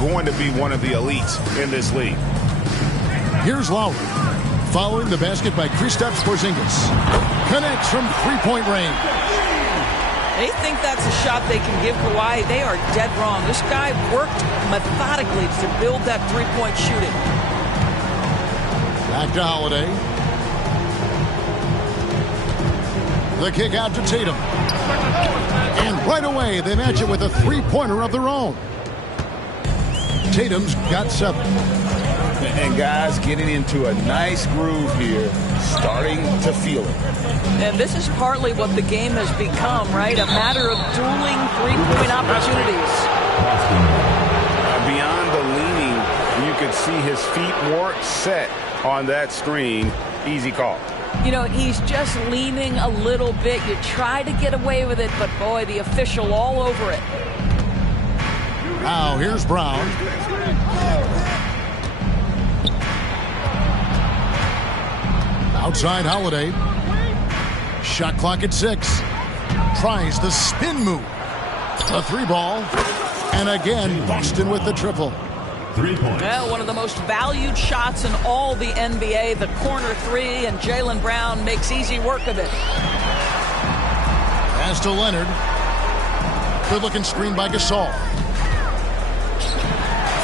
going to be one of the elites in this league. Here's Lowry. Following the basket by Kristaps Porzingis. Connects from three-point range. They think that's a shot they can give Kawhi. They are dead wrong. This guy worked methodically to build that three-point shooting. Back to Holiday. The kick out to Tatum. And right away, they match it with a three-pointer of their own. Tatum's got 7. And guys getting into a nice groove here, starting to feel it. And this is partly what the game has become, right? A matter of dueling three-point opportunities. Beyond the leaning, you could see his feet more set on that screen. Easy call. You know, he's just leaning a little bit. You try to get away with it, but boy, the official all over it. Now, here's Brown. Outside Holiday. Shot clock at 6. Tries the spin move. A 3-ball. And again, Boston with the triple. 3 points. Well, one of the most valued shots in all the NBA, the corner 3, and Jaylen Brown makes easy work of it. Pass to Leonard. Good-looking screen by Gasol.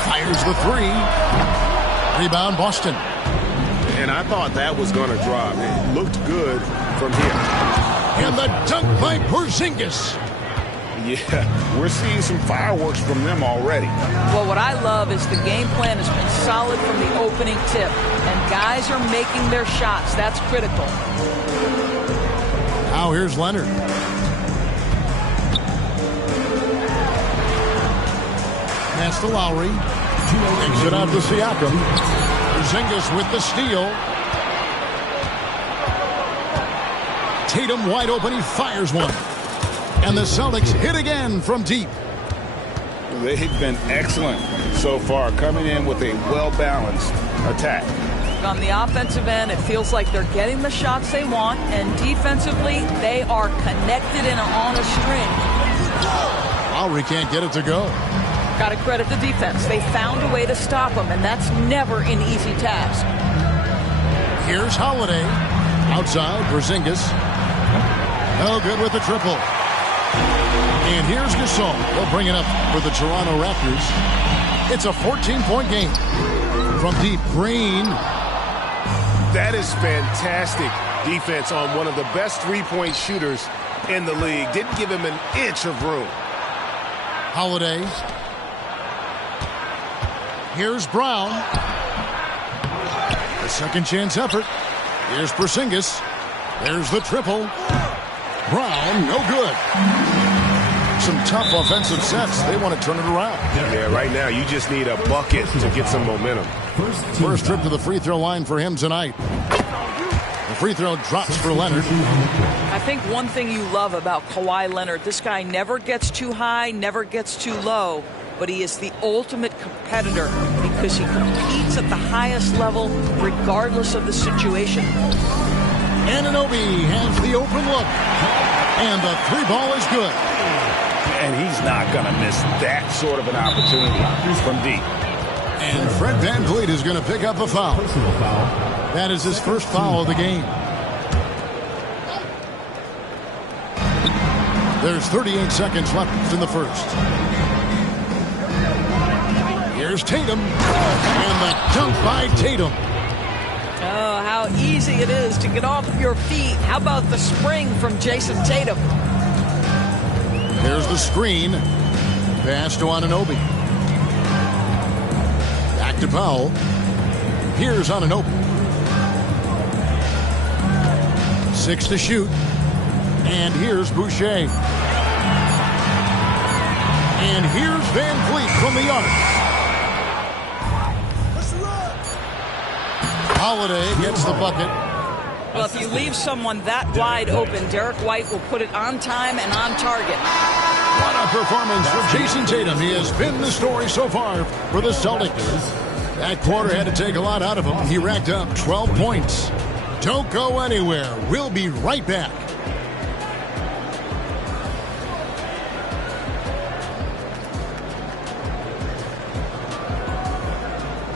Fires the 3. Rebound, Boston. And I thought that was going to drop. It looked good from here. And the dunk by Porzingis. Yeah, we're seeing some fireworks from them already. Well, what I love is the game plan has been solid from the opening tip. And guys are making their shots. That's critical. Now here's Leonard. Pass to Lowry. Exit out to Siakam. Porzingis with the steal. Tatum wide open. He fires one. And the Celtics hit again from deep. They've been excellent so far, coming in with a well-balanced attack. On the offensive end, it feels like they're getting the shots they want, and defensively, they are connected and on a string. Lowry can't get it to go. Got to credit the defense. They found a way to stop them, and that's never an easy task. Here's Holiday. Outside, Porzingis. No good with the triple. And here's Gasol. They'll bring it up for the Toronto Raptors. It's a 14-point game. From deep, Green. That is fantastic defense on one of the best three-point shooters in the league. Didn't give him an inch of room. Holiday. Here's Brown. A second chance effort. Here's Porzingis. There's the triple. Brown, no good. Some tough offensive sets. They want to turn it around. Yeah, right now you just need a bucket to get some momentum. First trip to the free throw line for him tonight. The free throw drops for Leonard. I think one thing you love about Kawhi Leonard, this guy never gets too high, never gets too low, but he is the ultimate competitor because he competes at the highest level regardless of the situation. Anunoby has the open look. And the 3-ball is good. And he's not going to miss that sort of an opportunity from deep. And Fred VanVleet is going to pick up a foul. That is his first foul of the game. There's 38 seconds left in the first. Here's Tatum. And the dunk by Tatum. Oh, how easy it is to get off your feet. How about the spring from Jason Tatum? There's the screen. Pass to Anunoby. Back to Powell. Here's Anunoby. 6 to shoot. And here's Boucher. And here's VanVleet from the arc. Holiday gets the bucket. Well, if you leave someone that wide open, Derek White will put it on time and on target. What a performance from Jason Tatum. He has been the story so far for the Celtics. That quarter had to take a lot out of him. He racked up 12 points. Don't go anywhere. We'll be right back.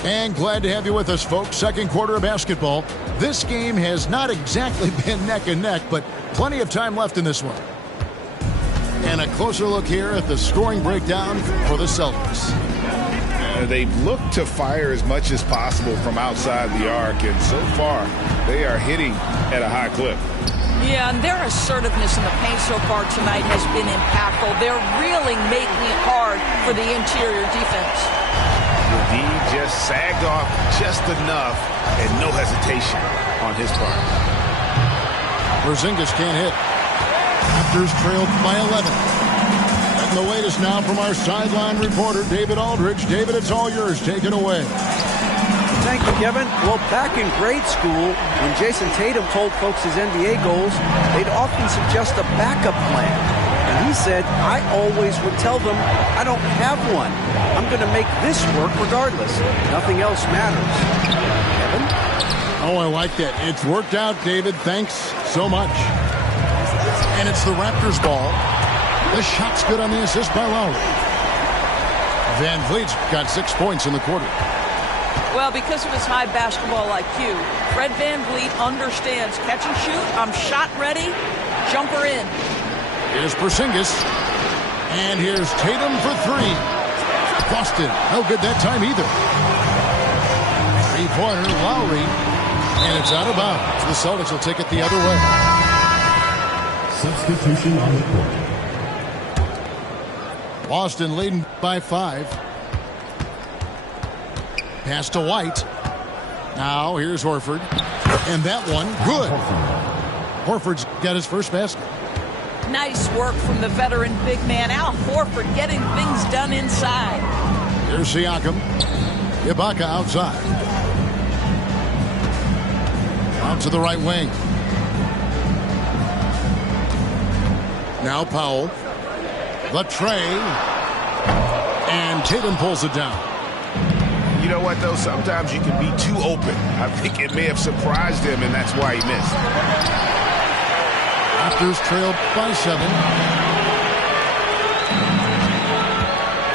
And glad to have you with us, folks. Second quarter of basketball. This game has not exactly been neck and neck, but plenty of time left in this one. And a closer look here at the scoring breakdown for the Celtics. They've looked to fire as much as possible from outside the arc, and so far they are hitting at a high clip. Yeah, and their assertiveness in the paint so far tonight has been impactful. They're really making it hard for the interior defense. He just sagged off just enough and no hesitation on his part. Porzingis can't hit. Raptors trailed by 11. And the latest now from our sideline reporter, David Aldridge. David, it's all yours. Take it away. Thank you, Kevin. Well, back in grade school, when Jason Tatum told folks his NBA goals, they'd often suggest a backup plan. And he said, I always would tell them, I don't have one. I'm going to make this work regardless. Nothing else matters. Kevin? Oh, I like that. It's worked out, David. Thanks so much. And it's the Raptors ball. The shot's good on the assist by Lowry. Van Vliet's got 6 points in the quarter. Well, because of his high basketball IQ, Fred VanVleet understands catch and shoot. I'm shot ready. Jumper in. Here's Porzingis. And here's Tatum for three. Boston. No good that time either. Three-pointer, Lowry. And it's out of bounds. The Celtics will take it the other way. Substitution on the court. Boston leading by 5. Pass to White. Now here's Horford. And that one, good. Horford's got his first basket. Nice work from the veteran big man, Al Horford, getting things done inside. Here's Siakam. Ibaka outside. Out to the right wing. Now Powell. The tray. And Tatum pulls it down. You know what, though? Sometimes you can be too open. I think it may have surprised him, and that's why he missed. Raptors trailed by 7.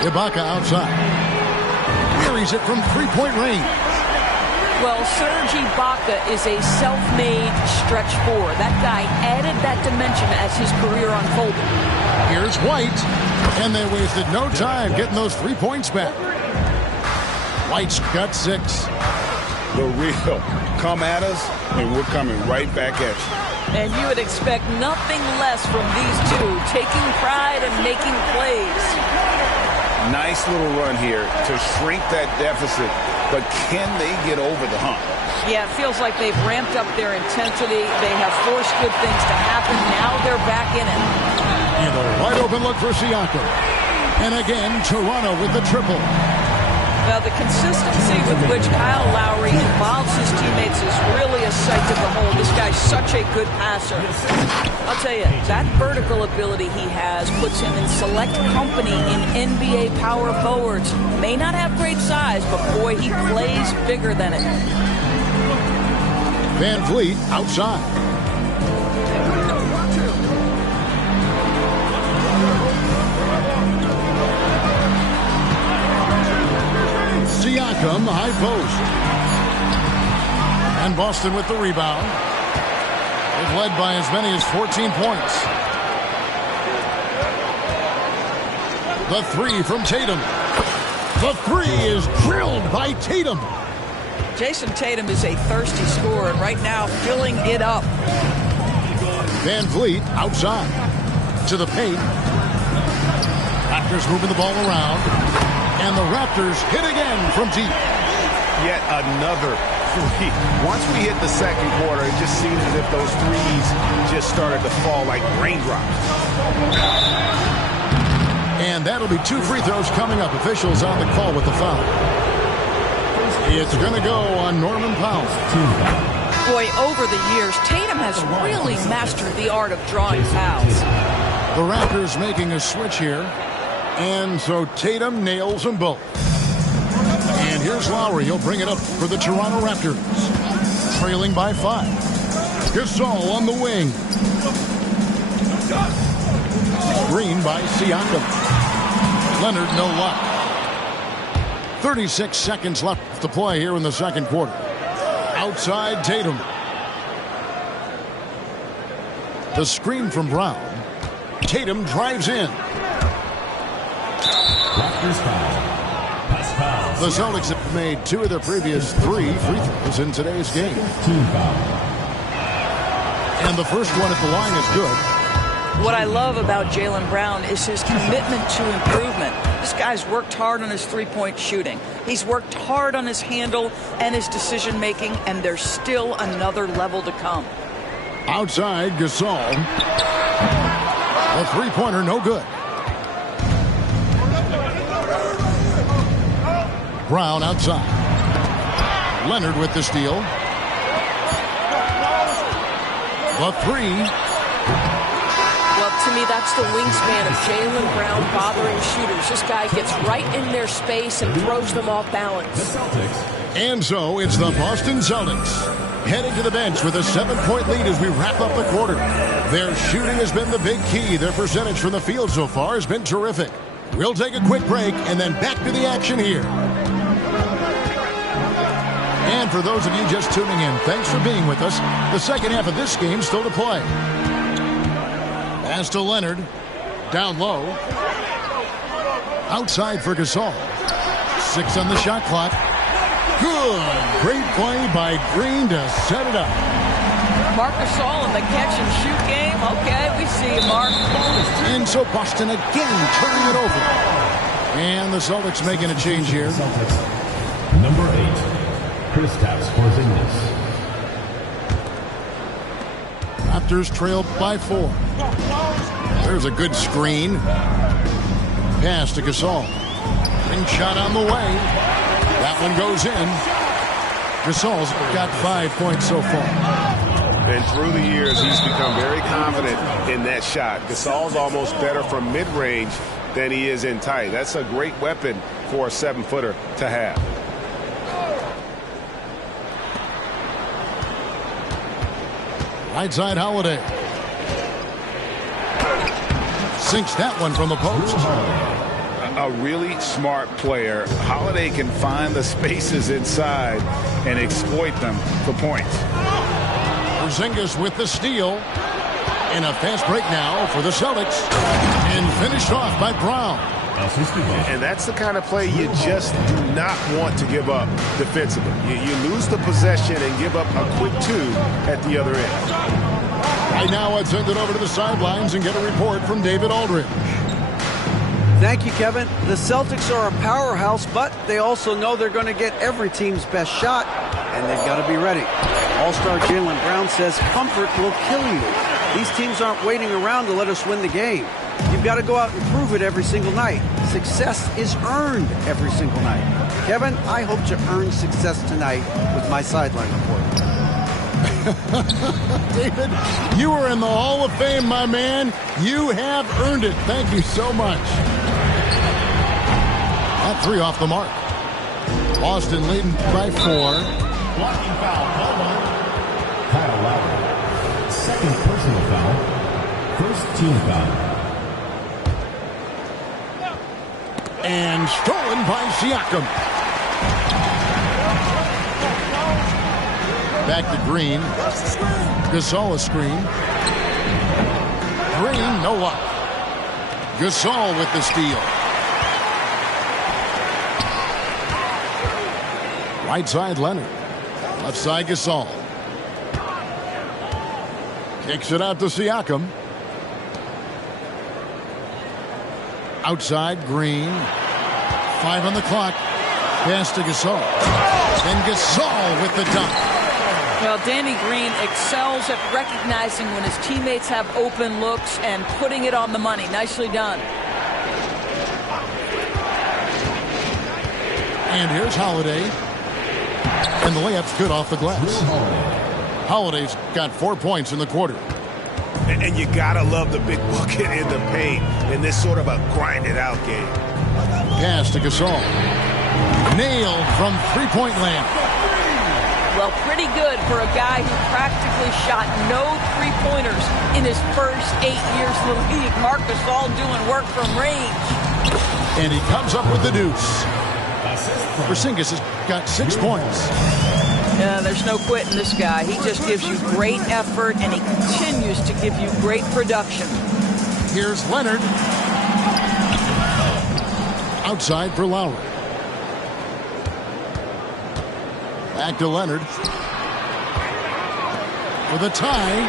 Ibaka outside. Buries it from three-point range. Well, Serge Ibaka is a self-made stretch four. That guy added that dimension as his career unfolded. Here's White. And they wasted no time getting those 3 points back. White's got 6. The real. Come at us, and we're coming right back at you. And you would expect nothing less from these two, taking pride and making plays. Nice little run here to shrink that deficit, but can they get over the hump? Yeah, it feels like they've ramped up their intensity. They have forced good things to happen. Now they're back in it. And a wide open look for Siakam. And again, Toronto with the triple. Now, the consistency with which Kyle Lowry involves his teammates is really a sight to behold. This guy's such a good passer. I'll tell you, that vertical ability he has puts him in select company in NBA power forwards. May not have great size, but boy, he plays bigger than it. Van Vliet outside. Siakam, high post. And Boston with the rebound. They've led by as many as 14 points. The three from Tatum. The three is drilled by Tatum. Jason Tatum is a thirsty scorer, and right now filling it up. Van Vliet outside. To the paint. Raptors moving the ball around. And the Raptors hit again from deep. Yet another three. Once we hit the second quarter, it just seems as if those threes just started to fall like raindrops. And that'll be 2 free throws coming up. Officials on the call with the foul. It's going to go on Norman Powell. Boy, over the years, Tatum has really mastered the art of drawing fouls. The Raptors making a switch here. And so Tatum nails them both. And here's Lowry. He'll bring it up for the Toronto Raptors. Trailing by 5. Gasol on the wing. Green by Siakam. Leonard, no luck. 36 seconds left to play here in the second quarter. Outside Tatum. The screen from Brown. Tatum drives in. The Celtics have made 2 of their previous 3 free throws in today's game. And the first one at the line is good. What I love about Jaylen Brown is his commitment to improvement. This guy's worked hard on his three-point shooting. He's worked hard on his handle and his decision-making, and there's still another level to come. Outside, Gasol. A three-pointer, no good. Brown outside. Leonard with the steal. The 3. Well, to me, that's the wingspan of Jaylen Brown bothering shooters. This guy gets right in their space and throws them off balance. And so it's the Boston Celtics heading to the bench with a 7-point lead as we wrap up the quarter. Their shooting has been the big key. Their percentage from the field so far has been terrific. We'll take a quick break and then back to the action here. And for those of you just tuning in, thanks for being with us. The second half of this game still to play. Pass to Leonard. Down low. Outside for Gasol. 6 on the shot clock. Good. Great play by Green to set it up. Marc Gasol in the catch-and-shoot game. Okay, we see you, Mark. And so Boston again turning it over. And the Celtics making a change here. Number 8, Kristaps Porzingis. Raptors trail by 4. There's a good screen. Pass to Gasol. Ring shot on the way. That one goes in. Gasol's got 5 points so far. And through the years, he's become very confident in that shot. Gasol's almost better from mid-range than he is in tight. That's a great weapon for a 7-footer to have. Right side Holiday. Sinks that one from the post. A really smart player. Holiday can find the spaces inside and exploit them for points. Porzingis with the steal. And a fast break now for the Celtics. And finished off by Brown. And that's the kind of play you just do not want to give up defensively. You lose the possession and give up a quick 2 at the other end. Right now, I'd send it over to the sidelines and get a report from David Aldridge. Thank you, Kevin. The Celtics are a powerhouse, but they also know they're going to get every team's best shot, and they've got to be ready. All-star Jaylen Brown says comfort will kill you. These teams aren't waiting around to let us win the game. You've got to go out and prove it every single night. Success is earned every single night. Kevin, I hope to earn success tonight with my sideline report. David, you are in the Hall of Fame, my man. You have earned it. Thank you so much. That 3 off the mark. Boston leading by 4. Blocking foul, Kyle Lowry. Second personal foul. First team foul. And stolen by Siakam. Back to Green. Gasol a screen. Green, no luck. Gasol with the steal. Right side Leonard. Left side Gasol. Kicks it out to Siakam. Outside Green. 5 on the clock. Pass to Gasol. And Gasol with the dunk. Well, Danny Green excels at recognizing when his teammates have open looks and putting it on the money. Nicely done. And here's Holiday. And the layup's good off the glass. Holiday's got 4 points in the quarter. And you gotta love the big bucket in the paint in this sort of a grinded-out game. Pass to Gasol. Nailed from three-point land. Well, pretty good for a guy who practically shot no three-pointers in his first 8 years in the league. Marc Gasol doing work from range. And he comes up with the deuce. Porzingis has got 6 points. Yeah, there's no quitting this guy. He just gives you great effort, and he continues to give you great production. Here's Leonard. Outside for Lowry. Back to Leonard. For the tie.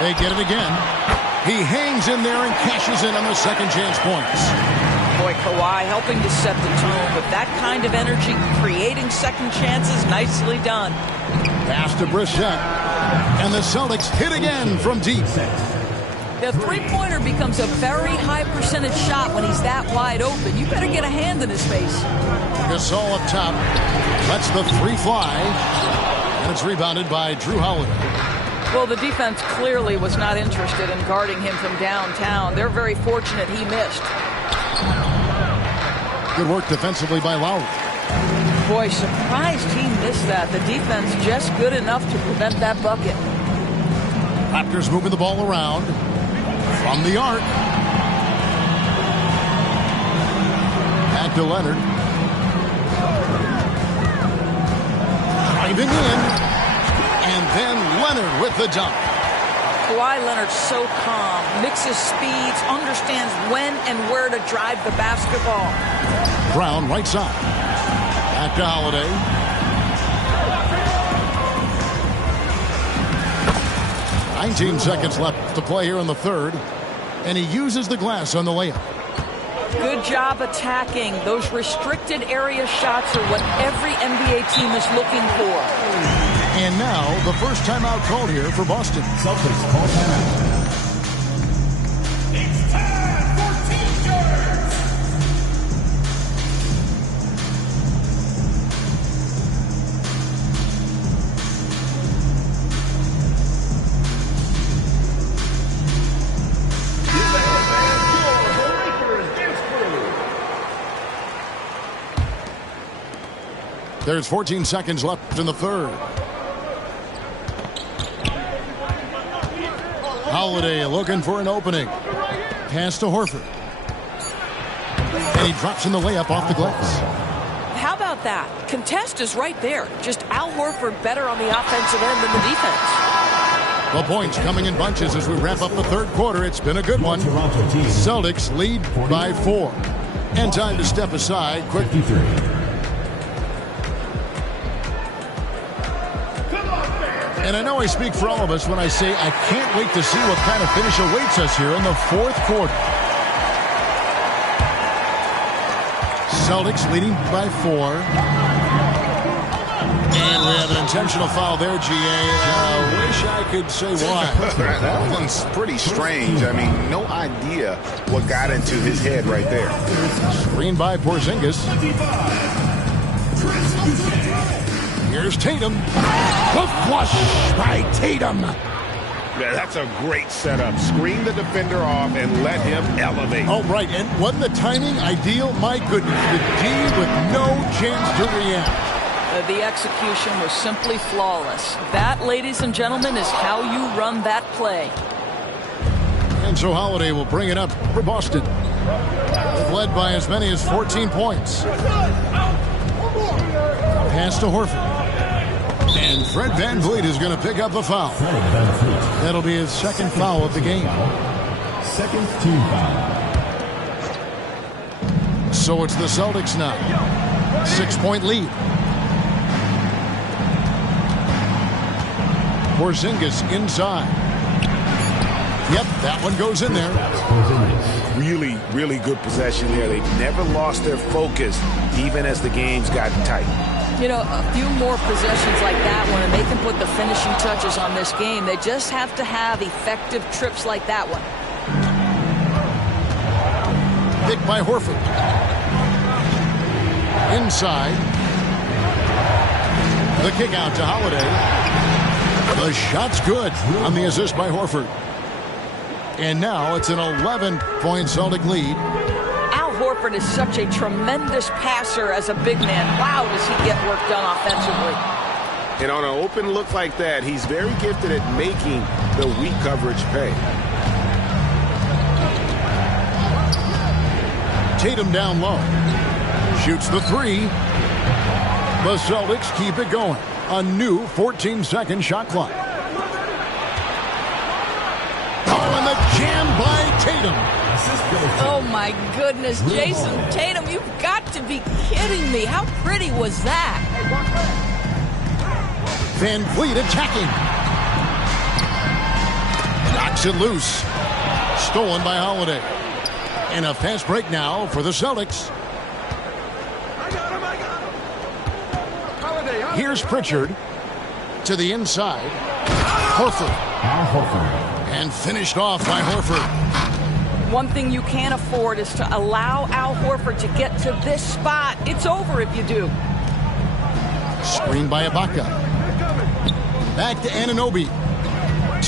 They get it again. He hangs in there and cashes in on the second chance points. Boy, Kawhi helping to set the tone with that kind of energy, creating second chances. Nicely done. Pass to Brissett. And the Celtics hit again from deep. The three-pointer becomes a very high percentage shot when he's that wide open. You better get a hand in his face. Gasol up top. Lets the three fly. And it's rebounded by Drew Holiday. Well, the defense clearly was not interested in guarding him from downtown. They're very fortunate he missed. Good work defensively by Lowry. Boy, surprised he missed that. The defense just good enough to prevent that bucket. Raptors moving the ball around from the arc. Back to Leonard. Driving in. And then Leonard with the dunk. Kawhi Leonard so calm, mixes speeds, understands when and where to drive the basketball. Brown right side. Back to Holiday. "19 seconds left to play here in the third. And he uses the glass on the layup. Good job attacking. Those restricted area shots are what every NBA team is looking for. And now, the first timeout called here for Boston. Celtics call timeout. It's time for T-shirts. There's 14 seconds left in the third. Holiday looking for an opening. Pass to Horford. And he drops in the layup off the glass. How about that? Contest is right there. Just Al Horford better on the offensive end than the defense. Well, points coming in bunches as we wrap up the third quarter. It's been a good one. Celtics lead by 4. And time to step aside. Quick. 53. And I know I speak for all of us when I say I can't wait to see what kind of finish awaits us here in the fourth quarter. Celtics leading by 4. And we have an intentional foul there, GA. Wish I could say why. That one's pretty strange. I mean, no idea what got into his head right there. Screen by Porzingis. Here's Tatum. The flush by Tatum. Yeah, that's a great setup. Screen the defender off and let him elevate. Oh, right. And wasn't the timing ideal? My goodness. The D with no chance to react. The execution was simply flawless. That, ladies and gentlemen, is how you run that play. And so Holiday will bring it up for Boston. They've led by as many as 14 points. Pass to Horford. And Fred VanVleet is going to pick up the foul. That'll be his second foul of the game. Second team foul. So it's the Celtics now. 6-point lead. Porzingis inside. Yep, that one goes in there. Really, really good possession there. They've never lost their focus, even as the game's gotten tight. You know, a few more possessions like that one, and they can put the finishing touches on this game. They just have to have effective trips like that one. Picked by Horford. Inside. The kick out to Holiday. The shot's good on the assist by Horford. And now it's an 11-point Celtic lead. Al Horford is such a tremendous passer as a big man. Wow, does he get work done offensively. And on an open look like that, he's very gifted at making the weak coverage pay. Tatum down low. Shoots the three. The Celtics keep it going. A new 14-second shot clock. Oh, and the jam by Tatum. Oh, my goodness. Jason Tatum, you've got to be kidding me. How pretty was that? Van Vliet attacking. Knocks it loose. Stolen by Holiday. And a fast break now for the Celtics. Here's Pritchard to the inside. Horford. And finished off by Horford. One thing you can't afford is to allow Al Horford to get to this spot. It's over if you do. Screen by Ibaka. Back to Anunoby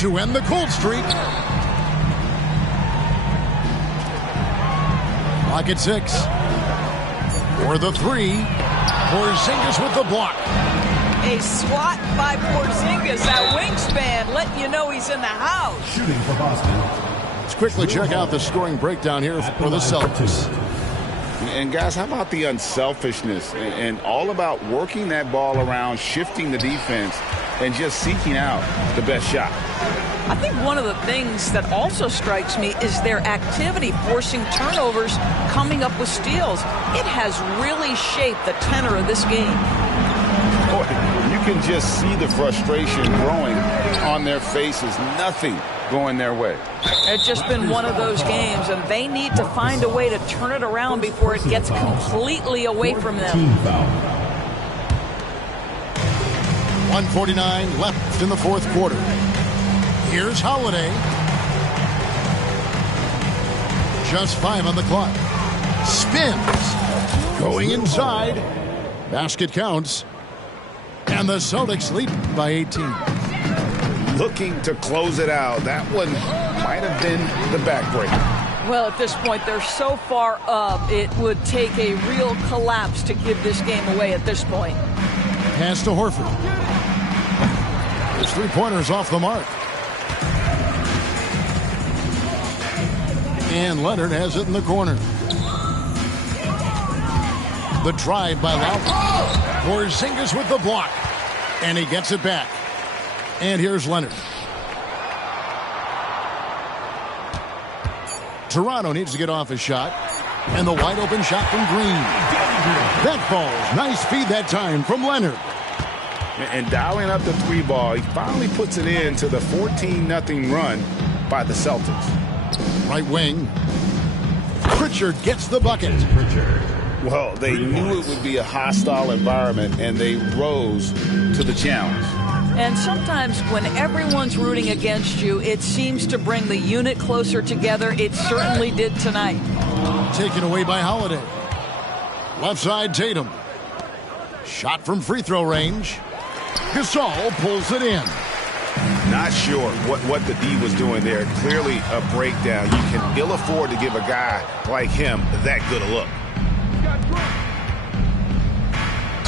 to end the cold streak. Clock at 6. For the three. Porzingis with the block. A swat by Porzingis, that wingspan, letting you know he's in the house. Shooting for Boston. Let's quickly check out the scoring breakdown here for the Celtics. And guys, how about the unselfishness and all about working that ball around, shifting the defense, and just seeking out the best shot? I think one of the things that also strikes me is their activity, forcing turnovers, coming up with steals. It has really shaped the tenor of this game. Boy, you can just see the frustration growing on their faces. Nothing going their way. It's just been one of those games, and they need to find a way to turn it around before it gets completely away from them. Team foul. 1:49 left in the fourth quarter. Here's Holiday. Just 5 on the clock. Spins. Going inside. Basket counts. And the Celtics lead by 18. Looking to close it out. That one might have been the backbreaker. Well, at this point, they're so far up, it would take a real collapse to give this game away at this point. Pass to Horford. His three-pointer's off the mark. And Leonard has it in the corner. The drive by Lowry. Porzingis with the block. And he gets it back. And here's Leonard. Toronto needs to get off a shot. And the wide open shot from Green. That falls. Nice feed that time from Leonard. And dialing up the three ball, he finally puts it into the 14-0 run by the Celtics. Right wing. Pritchard gets the bucket. Well, they knew it would be a hostile environment, and they rose to the challenge. And sometimes when everyone's rooting against you, it seems to bring the unit closer together. It certainly did tonight. Taken away by Holiday. Left side, Tatum. Shot from free throw range. Gasol pulls it in. Not sure what the D was doing there. Clearly a breakdown. You can ill afford to give a guy like him that good a look.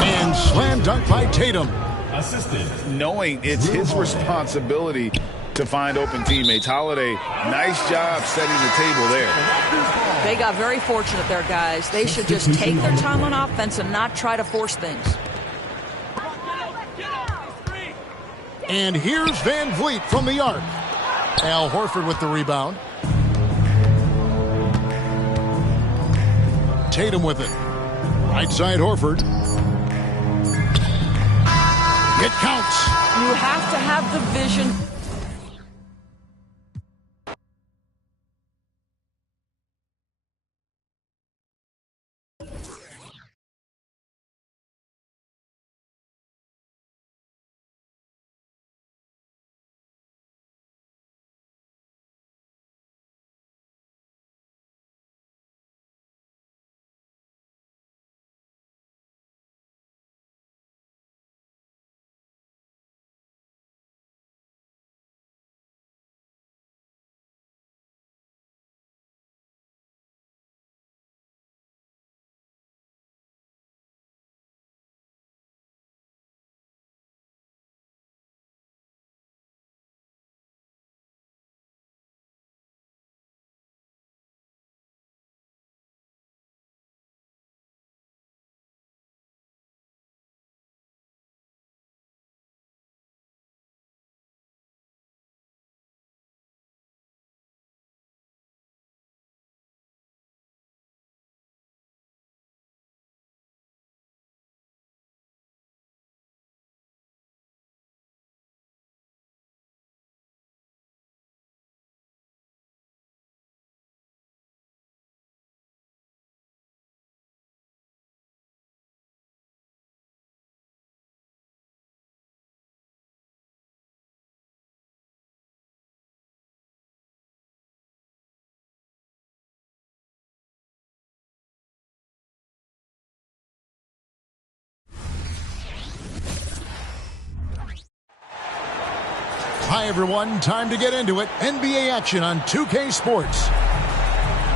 And slam dunk by Tatum. Assistant. Knowing it's his responsibility to find open teammates. Holiday, nice job setting the table there. They got very fortunate there, guys. They should just take their time on offense and not try to force things. And here's Van Vliet from the arc. Al Horford with the rebound. Tatum with it. Right side, Horford. It counts. You have to have the vision Hi, everyone. Time to get into it. NBA action on 2K Sports.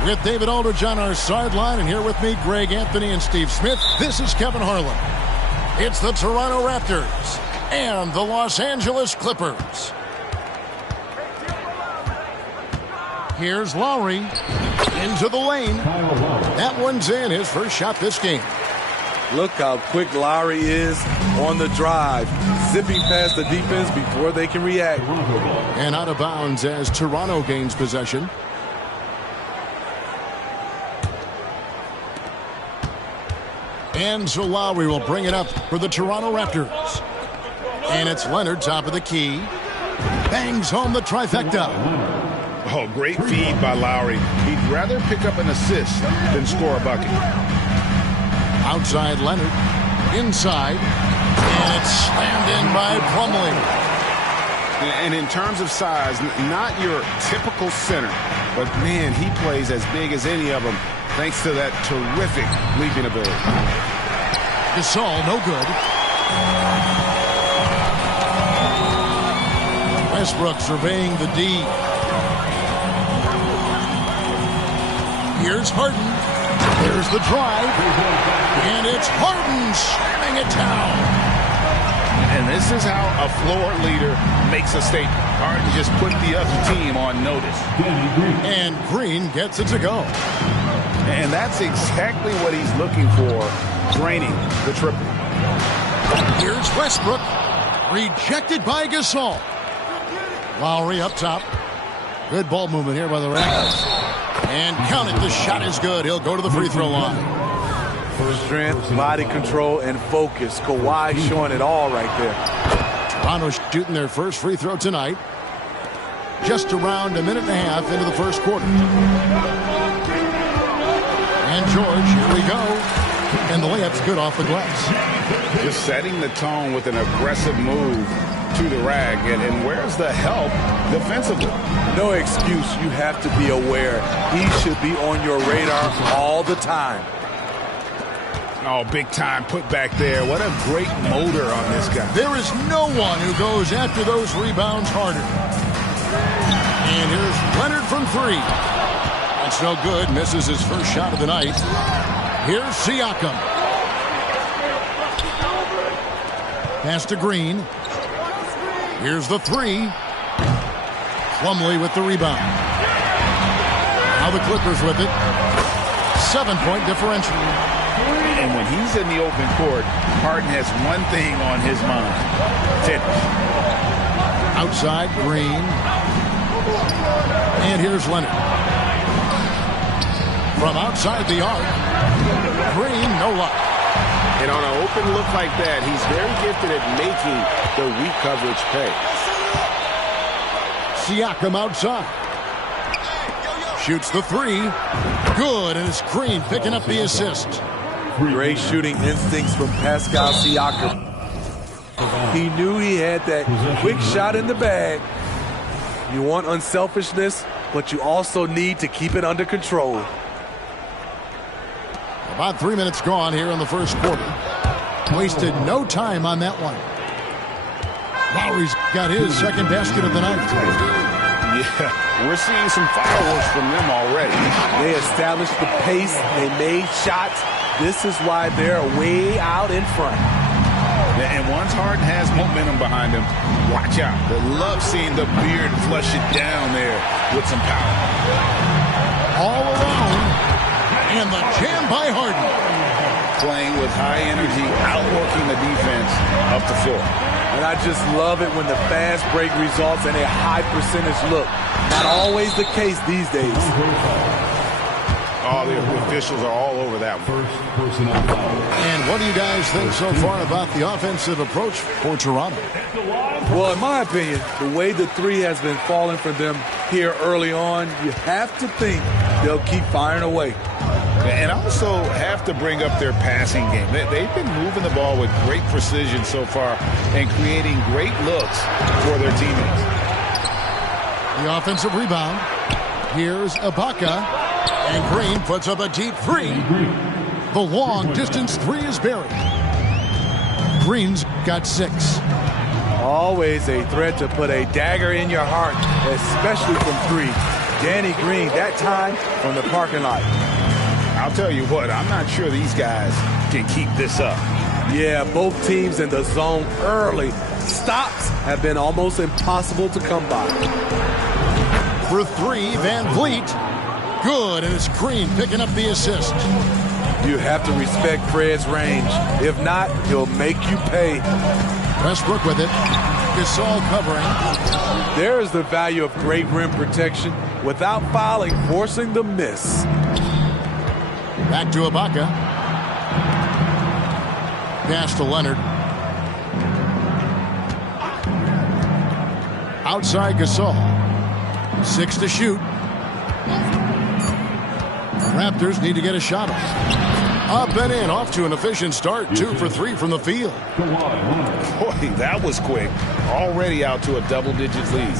With David Aldridge on our sideline, and here with me, Greg Anthony and Steve Smith. This is Kevin Harlan. It's the Toronto Raptors and the Los Angeles Clippers. Here's Lowry into the lane. That one's in, his first shot this game. Look how quick Lowry is on the drive, zipping past the defense before they can react. And out of bounds as Toronto gains possession. And so Lowry will bring it up for the Toronto Raptors. And it's Leonard, top of the key. Bangs home the trifecta. Oh, great feed by Lowry. He'd rather pick up an assist than score a bucket. Outside Leonard. Inside. And it's slammed in by Plumlee. And in terms of size, not your typical center. But, man, he plays as big as any of them thanks to that terrific leaping ability. Gasol, no good. Westbrook surveying the D. Here's Harden. Here's the drive. And it's Harden slamming it down. And this is how a floor leader makes a statement. Harden just put the other team on notice. And Green gets it to go. And that's exactly what he's looking for, draining the triple. Here's Westbrook. Rejected by Gasol. Lowry up top. Good ball movement here by the Raptors. And count it, the shot is good. He'll go to the free throw line. Strength, body control, and focus. Kawhi showing it all right there. Toronto shooting their first free throw tonight. Just around a minute and a half into the first quarter. And George, here we go. And the layup's good off the glass. Just setting the tone with an aggressive move to the rack. And where's the help defensively? No excuse. You have to be aware. He should be on your radar all the time. Oh, big time put back there. What a great motor on this guy. There is no one who goes after those rebounds harder. And here's Leonard from three. That's no good. Misses his first shot of the night. Here's Siakam. Pass to Green. Here's the three. Plumlee with the rebound. Now the Clippers with it. 7-point differential. And when he's in the open court, Harden has one thing on his mind. Finish. Outside Green. And here's Leonard. From outside the arc. Green, no luck. And on an open look like that, he's very gifted at making the weak coverage pay. Siakam outside. Shoots the three. Good, and it's Green picking up the assist. Great shooting instincts from Pascal Siakam. He knew he had that quick shot in the bag. You want unselfishness, but you also need to keep it under control. About 3 minutes gone here in the first quarter. Wasted no time on that one. Lowry's got his second basket of the night. Yeah, we're seeing some fireworks from them already. They established the pace. They made shots. This is why they're way out in front. And once Harden has momentum behind him, watch out. They love seeing the beard flush it down there with some power. All alone. And the jam by Harden. Playing with high energy, outworking the defense up the floor. And I just love it when the fast break results in a high percentage look. Not always the case these days. Oh, the officials are all over that one. And what do you guys think so far about the offensive approach for Toronto? Well, in my opinion, the way the three has been falling for them here early on, you have to think they'll keep firing away. And also have to bring up their passing game. They've been moving the ball with great precision so far and creating great looks for their teammates. The offensive rebound. Here's Ibaka. And Green puts up a deep three. The long distance three is buried. Green's got 6. Always a threat to put a dagger in your heart, especially from 3. Danny Green, that time from the parking lot. I'll tell you what, I'm not sure these guys can keep this up. Yeah, both teams in the zone early. Stops have been almost impossible to come by. For 3, Van Vliet. Good, and it's Green picking up the assist. You have to respect Fred's range. If not, he'll make you pay. Westbrook with it. Gasol covering. There's the value of great rim protection without fouling, forcing the miss. Back to Ibaka. Pass to Leonard. Outside Gasol. 6 to shoot. The Raptors need to get a shot off. Up and in, off to an efficient start. 2 for 3 from the field. Boy, that was quick. Already out to a double-digit lead.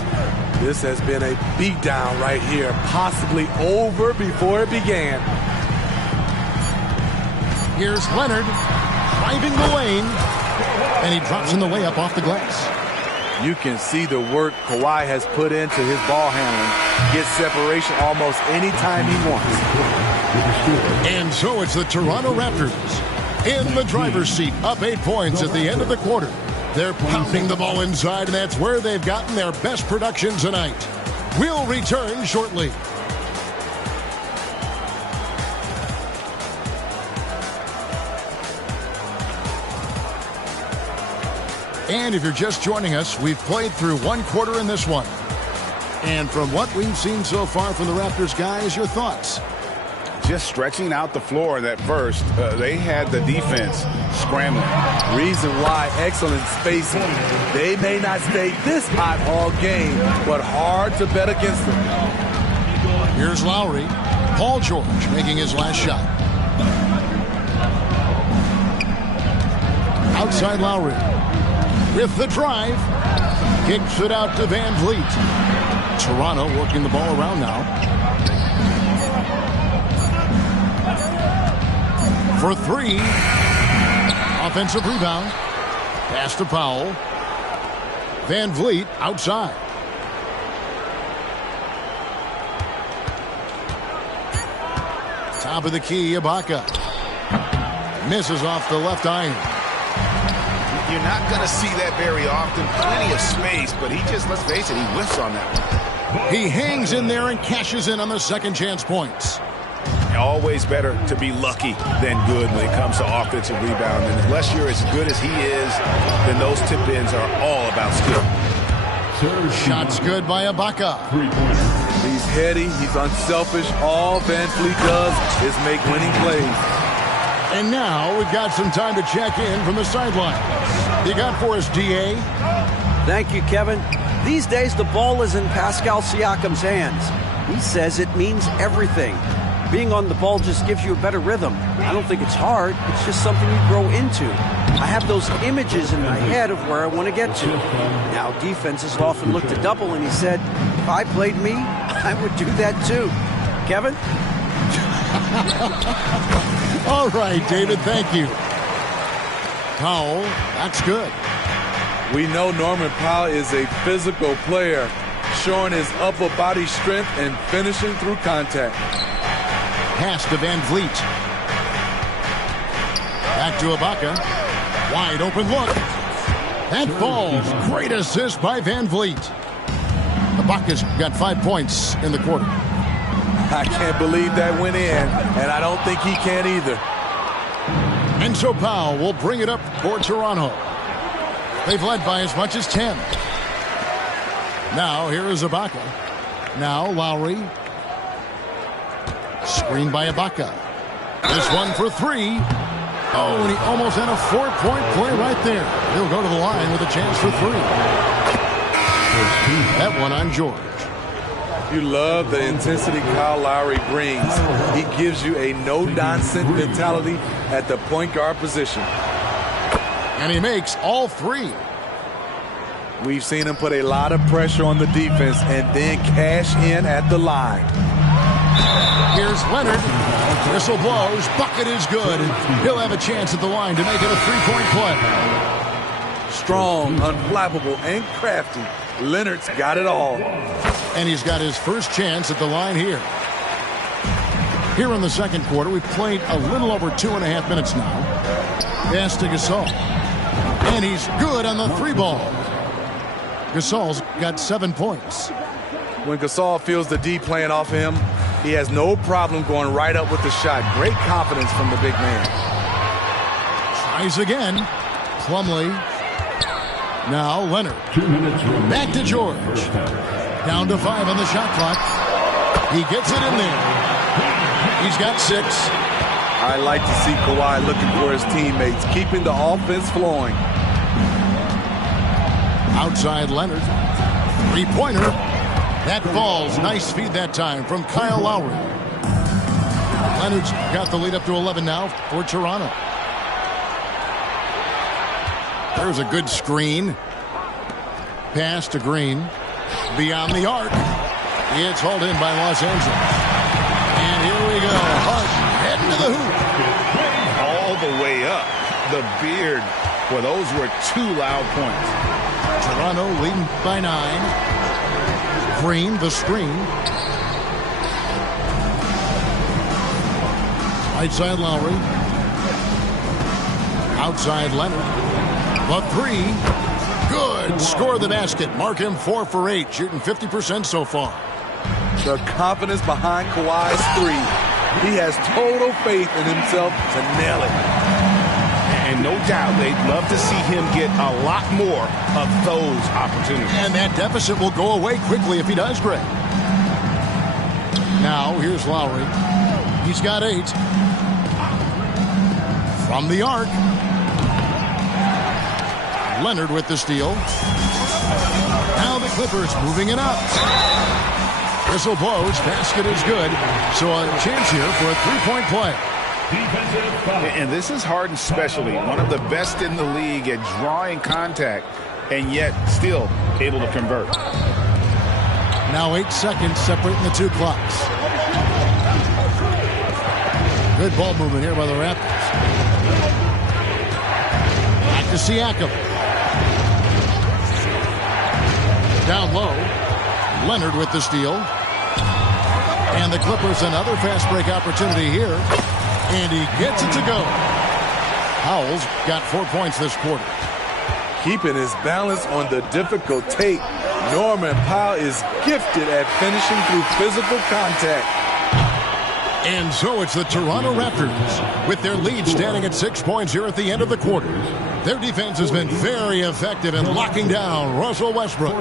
This has been a beatdown right here, possibly over before it began. Here's Leonard driving the lane, and he drops in the layup off the glass. You can see the work Kawhi has put into his ball handling. Gets separation almost any time he wants. And so it's the Toronto Raptors in the driver's seat, up 8 points at the end of the quarter. They're pounding the ball inside, and that's where they've gotten their best production tonight. We'll return shortly. And if you're just joining us, we've played through 1 quarter in this one. And from what we've seen so far from the Raptors, guys, your thoughts? Just stretching out the floor in that first. They had the defense scrambling. Reason why, excellent spacing. They may not stay this hot all game, but hard to bet against them. Here's Lowry. Paul George making his last shot. Outside Lowry. With the drive, kicks it out to Van Vliet. Toronto working the ball around now. For 3. Offensive rebound. Pass to Powell. Van Vliet outside. Top of the key, Ibaka. Misses off the left iron. You're not going to see that very often. Plenty of space, but he just, let's face it, he whiffs on that one. He hangs in there and cashes in on the second chance points. Always better to be lucky than good when it comes to offensive rebound. And unless you're as good as he is, then those tip-ins are all about skill. Shots good by Ibaka. He's heady, he's unselfish. All Van Vliet does is make winning plays. And now we've got some time to check in from the sidelines. You got for us, D.A.? Thank you, Kevin. These days, the ball is in Pascal Siakam's hands. He says it means everything. Being on the ball just gives you a better rhythm. I don't think it's hard. It's just something you grow into. I have those images in my head of where I want to get to. Now, defenses often look to double, and he said, if I played me, I would do that too. Kevin? All right, David, thank you. Powell, that's good. We know Norman Powell is a physical player, showing his upper body strength and finishing through contact. Pass to Van Vliet. Back to Ibaka. Wide open look. That falls. Great assist by Van Vliet. Ibaka's got 5 points in the quarter. I can't believe that went in, and I don't think he can either. And so Powell will bring it up for Toronto. They've led by as much as 10. Now here is Ibaka. Now Lowry. Screen by Ibaka. This one for 3. Oh, and he almost had a 4-point play right there. He'll go to the line with a chance for 3. That one on George. You love the intensity Kyle Lowry brings. He gives you a no-nonsense mentality at the point guard position. And he makes all 3. We've seen him put a lot of pressure on the defense and then cash in at the line. Here's Leonard. Whistle blows. Bucket is good. He'll have a chance at the line to make it a 3-point play. Strong, unflappable, and crafty. Leonard's got it all. And he's got his first chance at the line here. Here in the second quarter, we've played a little over 2.5 minutes now. Pass to Gasol. And he's good on the 3-ball. Gasol's got 7 points. When Gasol feels the D playing off him, he has no problem going right up with the shot. Great confidence from the big man. Tries again. Plumlee. Now Leonard. 2 minutes remaining. Back to George. Down to 5 on the shot clock. He gets it in there. He's got 6. I like to see Kawhi looking for his teammates, keeping the offense flowing. Outside Leonard. 3-pointer. That falls. Nice feed that time from Kyle Lowry. Leonard's got the lead up to 11 now for Toronto. There's a good screen. Pass to Green. Beyond the arc. It's hauled in by Los Angeles. And here we go. Hart heading to the hoop. All the way up. The beard. Well, those were 2 loud points. Toronto leading by 9. Green, the screen. Right side Lowry. Outside Leonard. The 3. Good. Score the basket. Mark him 4 for 8. Shooting 50% so far. The confidence behind Kawhi's 3. He has total faith in himself to nail it. And no doubt they'd love to see him get a lot more of those opportunities. And that deficit will go away quickly if he does, Greg. Now, here's Lowry. He's got 8. From the arc. Leonard with the steal. Now the Clippers moving it up. Whistle blows. Basket is good. So a chance here for a 3-point play. And this is Harden's specialty. One of the best in the league at drawing contact and yet still able to convert. Now 8 seconds separating the 2 clocks. Good ball movement here by the Raptors. Back to Siakam. Down low. Leonard with the steal. And the Clippers another fast break opportunity here. And he gets it to go. Howell's got 4 points this quarter. Keeping his balance on the difficult tape. Norman Powell is gifted at finishing through physical contact. And so it's the Toronto Raptors with their lead standing at 6 points here at the end of the quarter. Their defense has been very effective in locking down Russell Westbrook.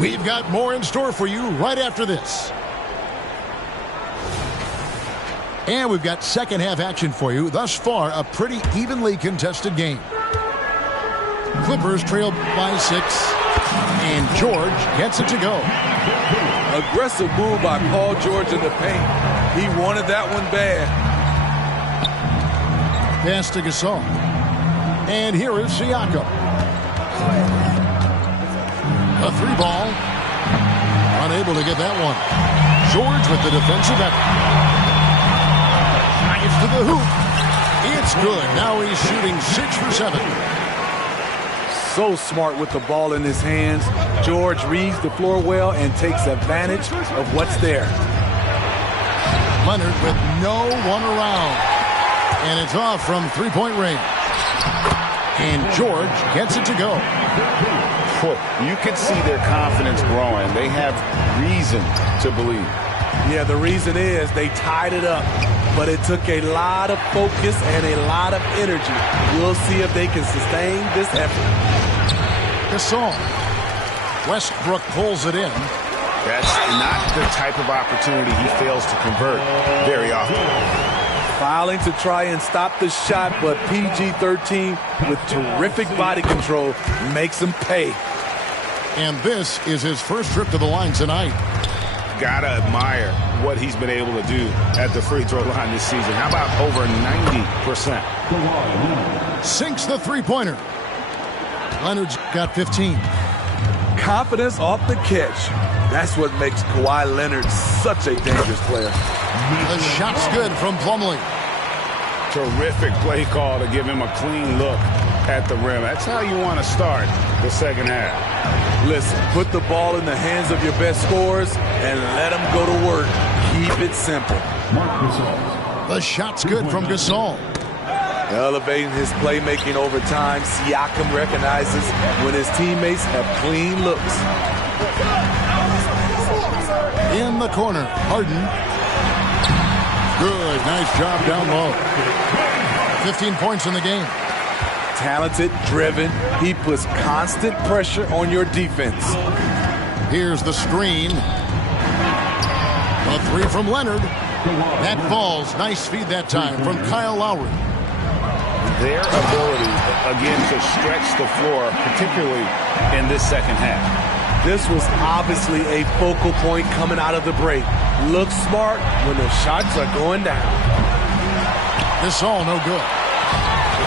We've got more in store for you right after this. And we've got second half action for you. Thus far, a pretty evenly contested game. Clippers trail by 6. And George gets it to go. Aggressive move by Paul George in the paint. He wanted that one bad. Pass to Gasol. And here is Siakam. A 3-ball. Unable to get that one. George with the defensive effort. Drives to the hoop. It's good. Now he's shooting 6 for 7. So smart with the ball in his hands. George reads the floor well and takes advantage of what's there. Leonard with no one around. And it's off from 3-point range. And George gets it to go. Boy, you can see their confidence growing. They have reason to believe. Yeah, the reason is they tied it up. But it took a lot of focus and a lot of energy. We'll see if they can sustain this effort. Gasol. Westbrook pulls it in. That's not the type of opportunity he fails to convert very often. Fouling to try and stop the shot, but PG-13 with terrific body control makes him pay. And this is his first trip to the line tonight. Gotta admire what he's been able to do at the free throw line this season. How about over 90%? Sinks the 3-pointer. Leonard's got 15. Confidence off the catch. That's what makes Kawhi Leonard such a dangerous player. The shot's good from Plumlee. Terrific play call to give him a clean look. at the rim. That's how you want to start the second half. Listen, put the ball in the hands of your best scorers and let them go to work. Keep it simple. The shot's good from Gasol. Elevating his playmaking over time, Siakam recognizes when his teammates have clean looks. In the corner, Harden. Good, nice job down low. 15 points in the game. Talented, driven, he puts constant pressure on your defense. Here's the screen. A three from Leonard. That falls. Nice feed that time from Kyle Lowry. Their ability, again, to stretch the floor, particularly in this second half. This was obviously a focal point coming out of the break. Look smart when the shots are going down. This all no good.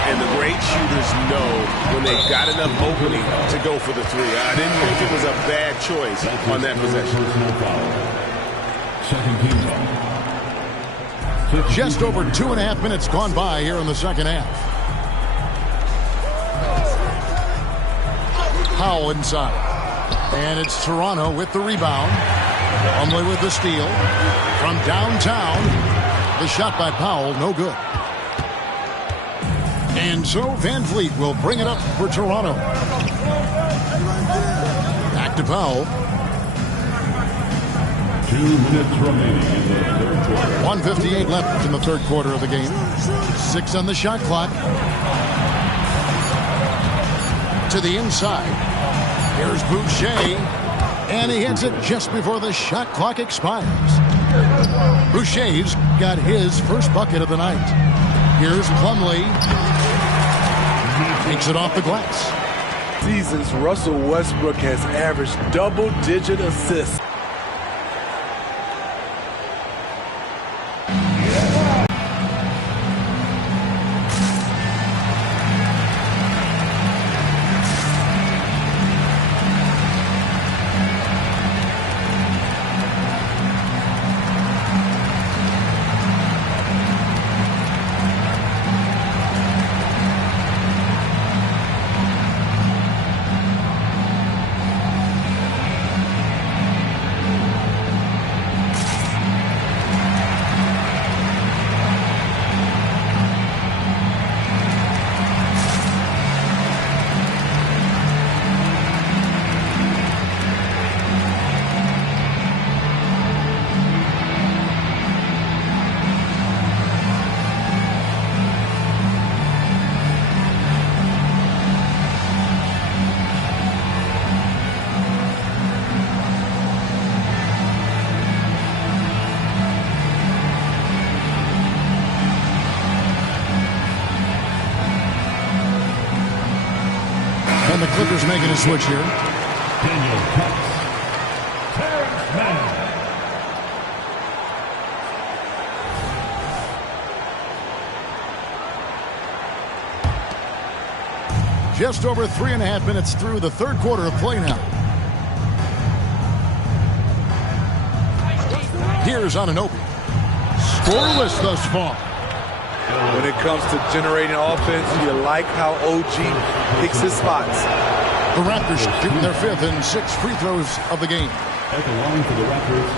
And the great shooters know when they've got enough opening to go for the three. I didn't think it was a bad choice on that possession. Just over 2.5 minutes gone by here in the second half. Powell inside. And it's Toronto with the rebound. Plumlee with the steal. From downtown, the shot by Powell, no good. And so Van Vliet will bring it up for Toronto. Back to Powell. 2 minutes remaining in the third quarter. 1:58 left in the third quarter of the game. 6 on the shot clock. To the inside. Here's Boucher. And he hits it just before the shot clock expires. Boucher's got his first bucket of the night. Here's Plumlee. Takes it off the glass. Seasons, Russell Westbrook has averaged double-digit assists. And the Clippers making a switch here. Daniel Cox. Terrence Mann. Just over 3.5 minutes through the third quarter of play now. Here's Anunoby. Scoreless thus far. When it comes to generating offense, you like how OG picks his spots. The Raptors shooting their 5th and 6th free throws of the game. At the line for the Raptors,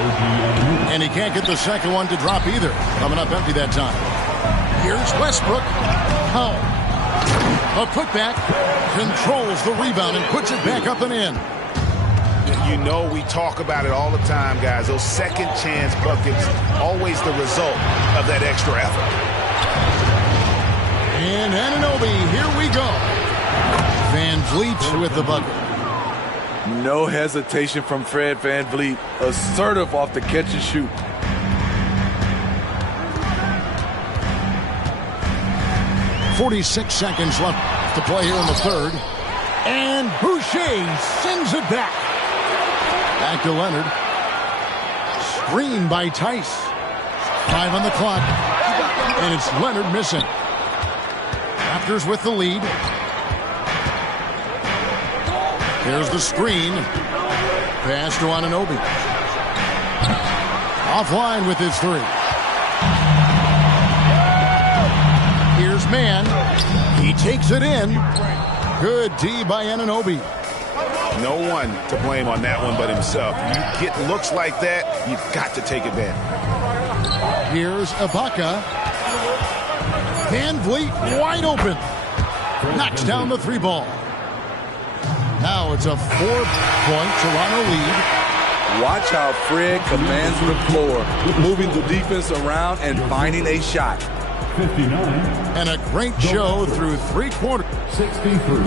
OG Anunoby. And he can't get the second one to drop either. Coming up empty that time. Here's Westbrook. Powell. A putback. Controls the rebound and puts it back up and in. You know we talk about it all the time, guys. Those second chance buckets, always the result of that extra effort. And Anunoby, here we go. Van Vliet with the bucket. No hesitation from Fred Van Vliet. Assertive off the catch and shoot. .46 seconds left to play here in the third. And Boucher sends it back. Back to Leonard. Screen by Tice. 5 on the clock. And it's Leonard missing. Raptors with the lead. Here's the screen. Pass to Anunoby. Offline with his 3. Here's Mann. He takes it in. Good D by Anunoby. No one to blame on that one but himself. You get looks like that, you've got to take advantage. Here's Ibaka. Van Vliet wide open. Knocks down the 3 ball. Now it's a 4-point Toronto lead. Watch how Fred commands the floor, moving the defense around and finding a shot. 59. And a great show through 3 quarters. 63.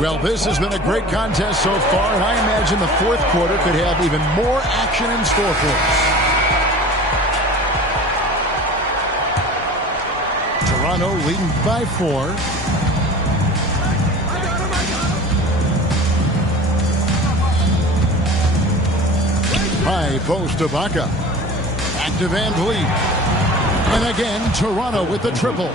Well, this has been a great contest so far, and I imagine the 4th quarter could have even more action in store for us. Toronto leading by 4. High post Ibaka. Back to Van Vliet. And again, Toronto with the triple.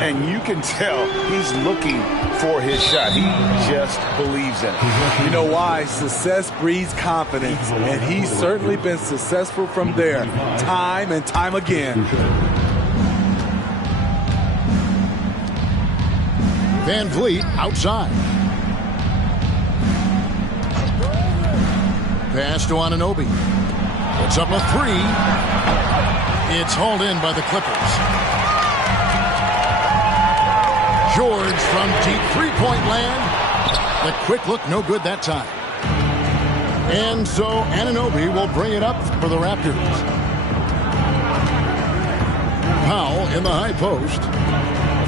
And you can tell he's looking for his shot. He just believes in it. You know why? Success breeds confidence, and he's certainly been successful from there, time and time again. Van Vliet outside. Pass to Anunoby. Puts up a 3. It's hauled in by the Clippers. George from deep 3-point land. The quick look, no good that time. And so Anunoby will bring it up for the Raptors. Powell in the high post.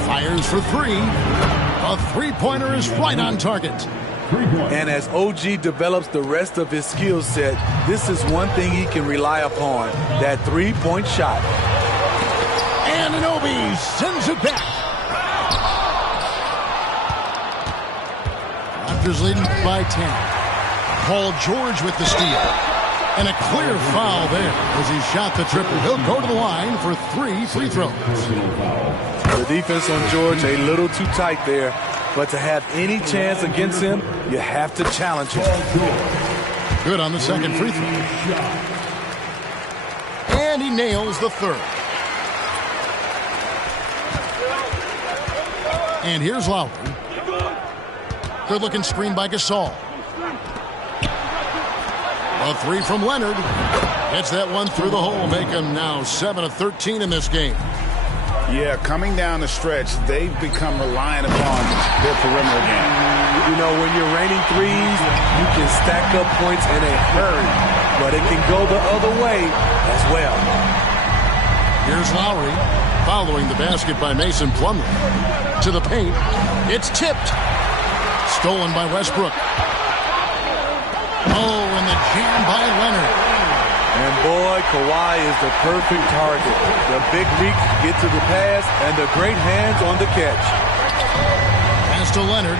Fires for 3. A 3-pointer is right on target. And as OG develops the rest of his skill set, this is one thing he can rely upon, that 3-point shot. Anunoby sends it back. Raptors leading by 10. Paul George with the steal. And a clear foul there as he shot the triple. He'll go to the line for 3 free throws. The defense on George a little too tight there. But to have any chance against him, you have to challenge him. Good on the second free throw. And he nails the 3rd. And here's Lowry. Good looking screen by Gasol. A 3 from Leonard. Gets that one through the hole. Make him now 7 of 13 in this game. Yeah, coming down the stretch, they've become reliant upon their perimeter game. You know, when you're raining threes, you can stack up points in a hurry, but it can go the other way as well. Here's Lowry following the basket by Mason Plumlee. To the paint. It's tipped. Stolen by Westbrook. Oh, and the jam by Leonard. And boy, Kawhi is the perfect target. The big reach get to the pass and the great hands on the catch. Pass to Leonard.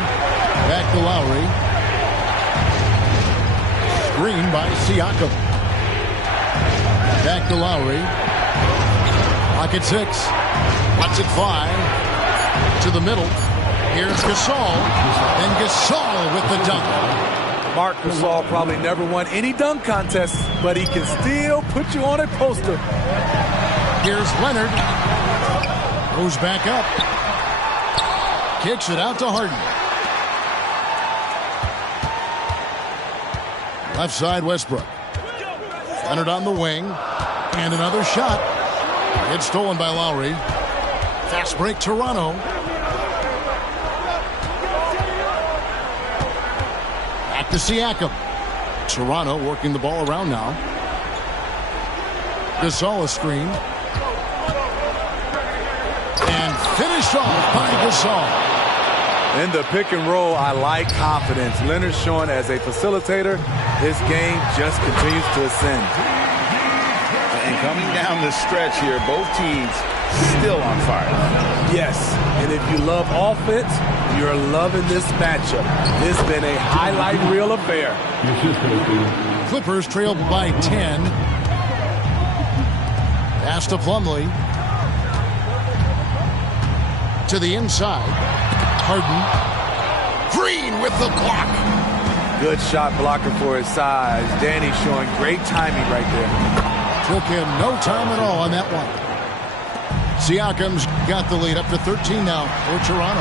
Back to Lowry. Screen by Siakam. Back to Lowry. Pocket 6. Watch it fly. To the middle. Here's Gasol. And Gasol with the dunk. Marc Gasol probably never won any dunk contests, but he can still put you on a poster. Here's Leonard. Goes back up. Kicks it out to Harden. Left side, Westbrook. Leonard on the wing. And another shot. It's stolen by Lowry. Fast break, Toronto. Back to Siakam. Toronto working the ball around now. Gasol a screen. And finished off by Gasol. In the pick and roll, I like confidence. Leonard showing as a facilitator, his game just continues to ascend. And coming down the stretch here, both teams still on fire. Yes, and if you love offense, you're loving this matchup. This has been a highlight reel affair. Clippers trailed by 10. Pass to Plumlee. To the inside. Harden. Green with the block. Good shot blocker for his size. Danny showing great timing right there. Took him no time at all on that one. Siakam's got the lead up to 13 now for Toronto.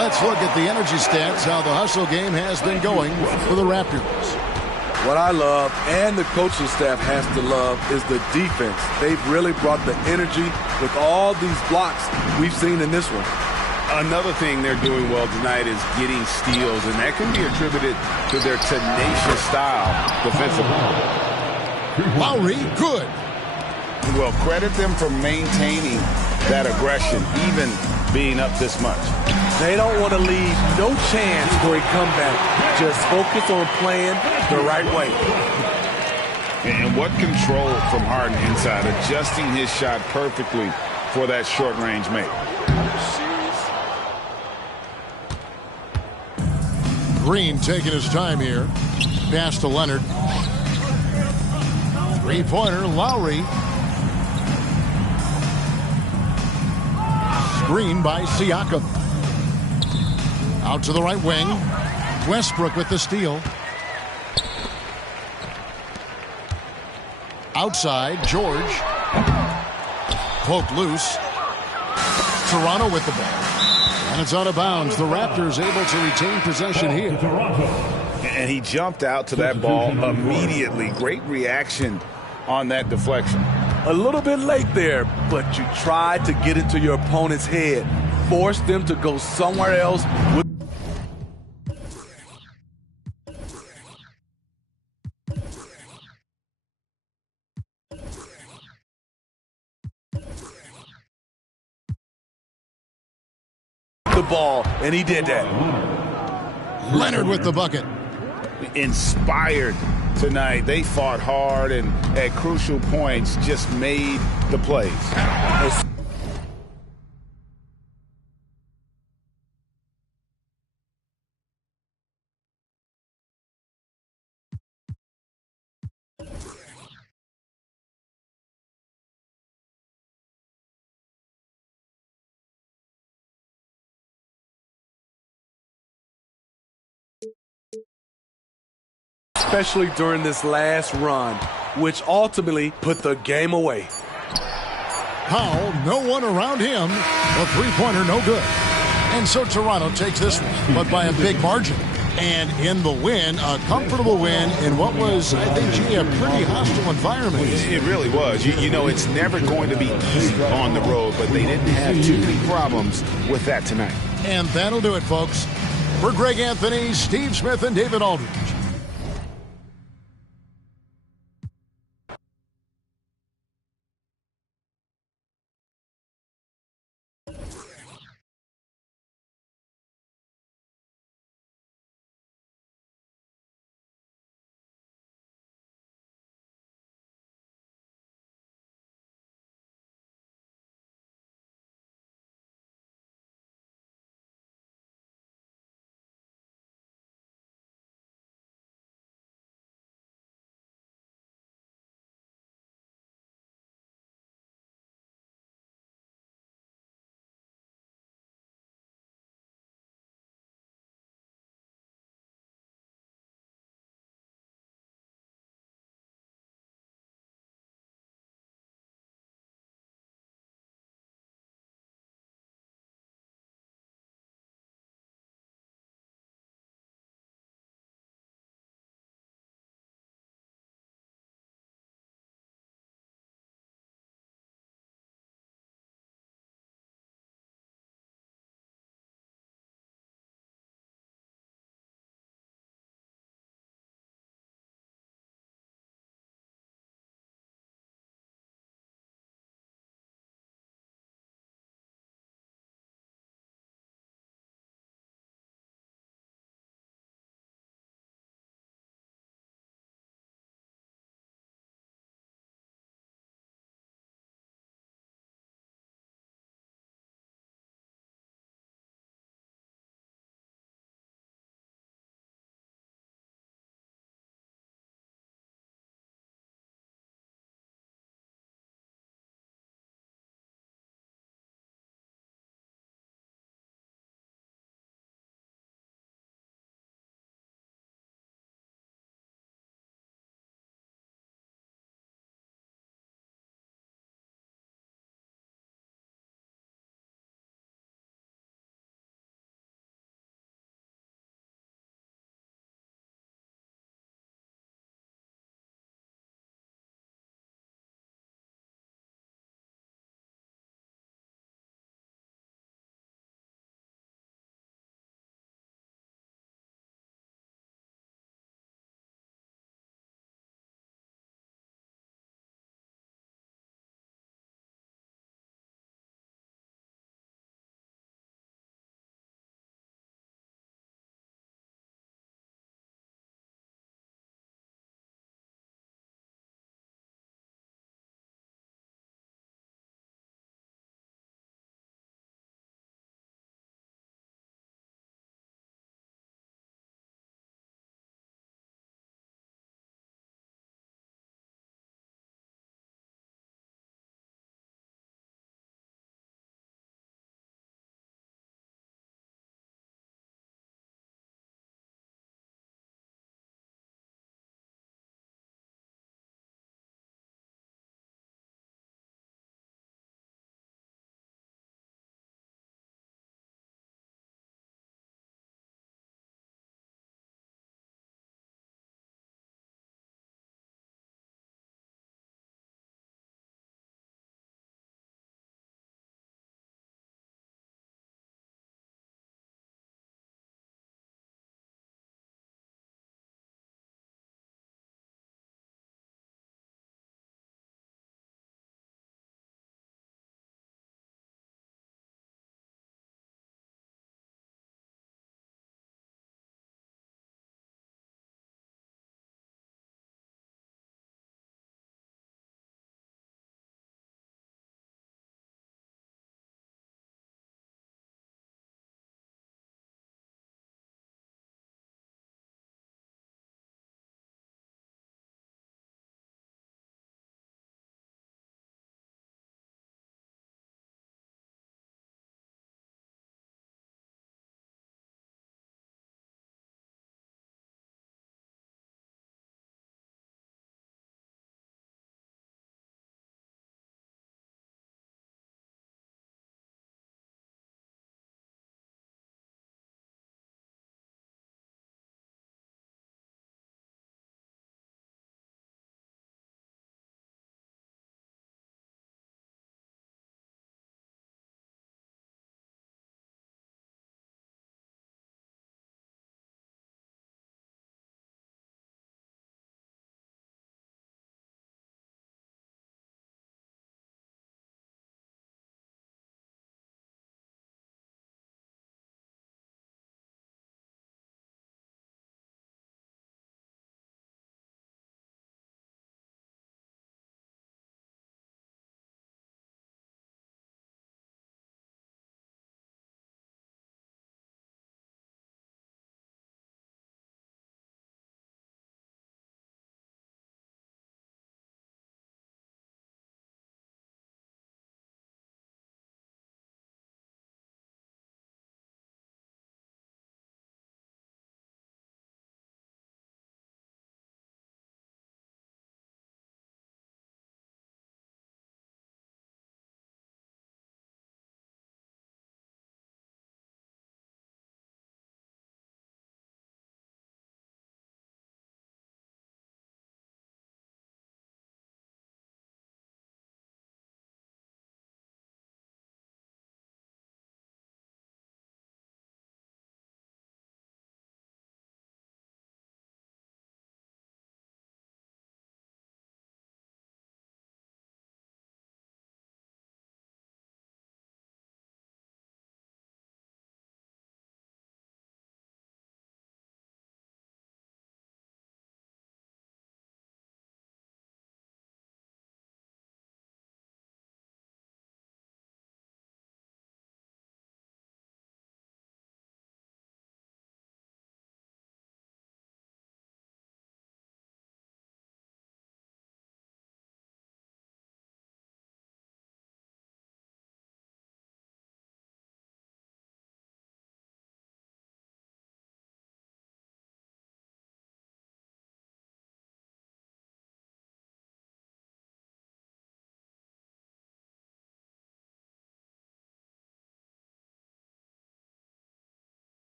Let's look at the energy stats, how the hustle game has been going for the Raptors. What I love, and the coaching staff has to love, is the defense. They've really brought the energy with all these blocks we've seen in this one. Another thing they're doing well tonight is getting steals, and that can be attributed to their tenacious style defensively. Lowry, good. Well, credit them for maintaining that aggression, even being up this much. They don't want to leave no chance for a comeback. Just focus on playing the right way. And what control from Harden inside, adjusting his shot perfectly for that short-range make. Green taking his time here. Pass to Leonard. Three-pointer, Lowry. Screen by Siakam. Out to the right wing. Westbrook with the steal. Outside, George. Poked loose. Toronto with the ball. And it's out of bounds. The Raptors able to retain possession here. And he jumped out to that ball immediately. Great reaction on that deflection. A little bit late there, but you tried to get into your opponent's head. Force them to go somewhere else. The ball, and he did that. Leonard with the bucket. Inspired tonight. They fought hard and at crucial points just made the plays. Especially during this last run, which ultimately put the game away. Powell, no one around him. A three-pointer, no good. And so Toronto takes this one, but by a big margin. And in the win, a comfortable win in what was, I think, a pretty hostile environment. It really was. You know, it's never going to be easy on the road, but they didn't have too many problems with that tonight. And that'll do it, folks. For Greg Anthony, Steve Smith, and David Aldridge.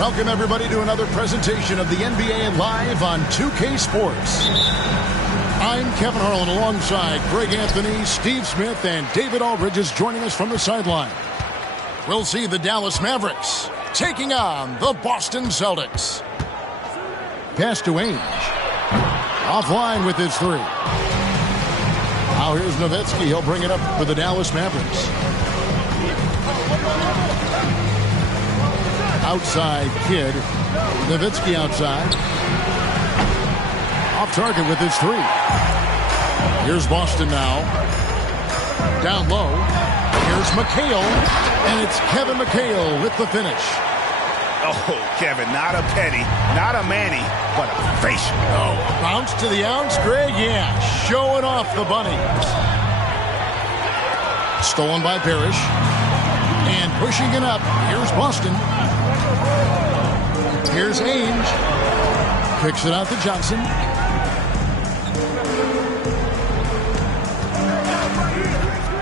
Welcome, everybody, to another presentation of the NBA Live on 2K Sports. I'm Kevin Harlan alongside Greg Anthony, Steve Smith, and David Aldridge is joining us from the sideline. We'll see the Dallas Mavericks taking on the Boston Celtics. Pass to Ainge. Offline with his three. Now here's Nowitzki. He'll bring it up for the Dallas Mavericks. Outside Kidd. Nowitzki outside. Off target with his three. Here's Boston now. Down low. Here's McHale. And it's Kevin McHale with the finish. Oh, Kevin, not a penny, not a Manny, but a facial. Oh, bounce to the ounce, Greg? Yeah, showing off the bunny. Stolen by Parrish. And pushing it up. Here's Boston. Here's Ainge. Kicks it out to Johnson.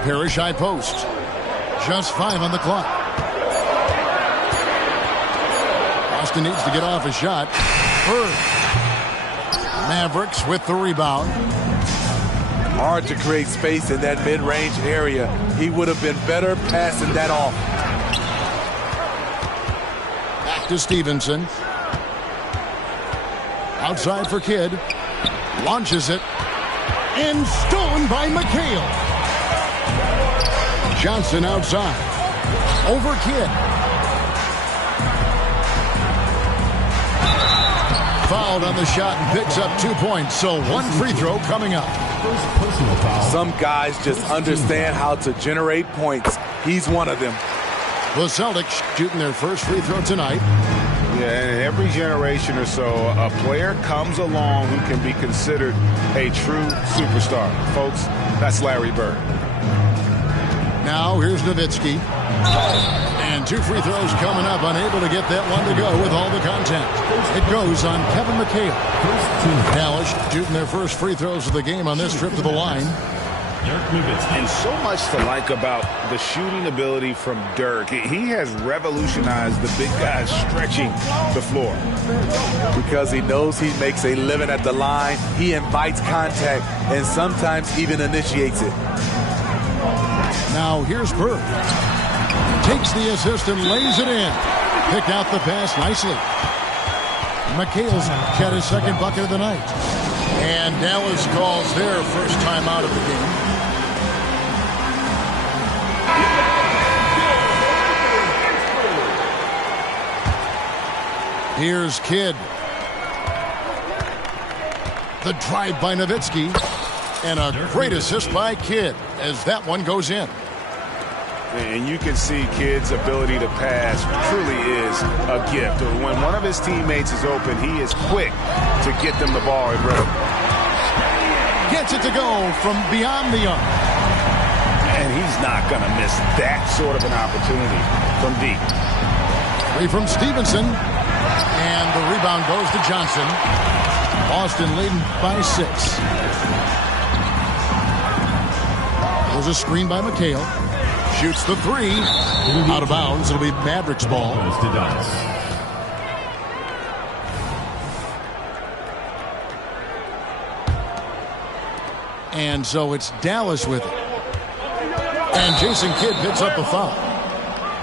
Parrish high post. Just 5 on the clock. Boston needs to get off a shot. Bird. Mavericks with the rebound. Hard to create space in that mid-range area. He would have been better passing that off. Back to Stevenson. Outside for Kidd. Launches it. And stolen by McHale. Johnson outside. Over Kidd. Fouled on the shot and picks up 2 points. So one free throw coming up. Some guys just understand how to generate points. He's one of them. The Celtics shooting their first free throw tonight. Yeah, and every generation or so, a player comes along who can be considered a true superstar. Folks, that's Larry Bird. Now here's Nowitzki. And 2 free throws coming up. Unable to get that one to go with all the contact. It goes on Kevin McHale. Dallas shooting their first free throws of the game on this trip to the line. And so much to like about the shooting ability from Dirk. He has revolutionized the big guys stretching the floor. Because he knows he makes a living at the line, he invites contact and sometimes even initiates it. Now here's Bird. Takes the assist and lays it in. Picked out the pass nicely. McHale's got his second bucket of the night. And Dallas calls their first time out of the game. Here's Kidd. The drive by Nowitzki. And a great assist by Kidd as that one goes in. And you can see Kidd's ability to pass truly is a gift. When one of his teammates is open, he is quick to get them the ball in rhythm. Gets it to go from beyond the arc. And he's not going to miss that sort of an opportunity from deep. Three from Stevenson. And the rebound goes to Johnson. Boston leading by 6. There's a screen by McHale. Shoots the 3. Out of bounds. It'll be Mavericks ball. And so it's Dallas with it. And Jason Kidd picks up a foul.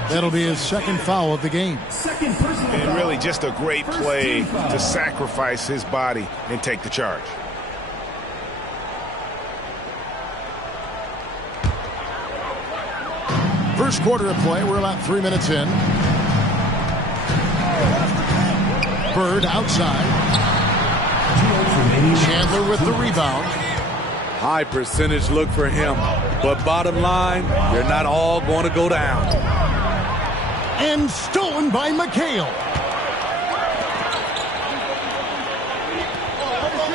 That'll be his second foul of the game. And really just a great play to sacrifice his body and take the charge. First quarter of play. We're about 3 minutes in. Bird outside. Chandler with the rebound. High percentage look for him. But bottom line, they're not all going to go down. And stolen by McHale.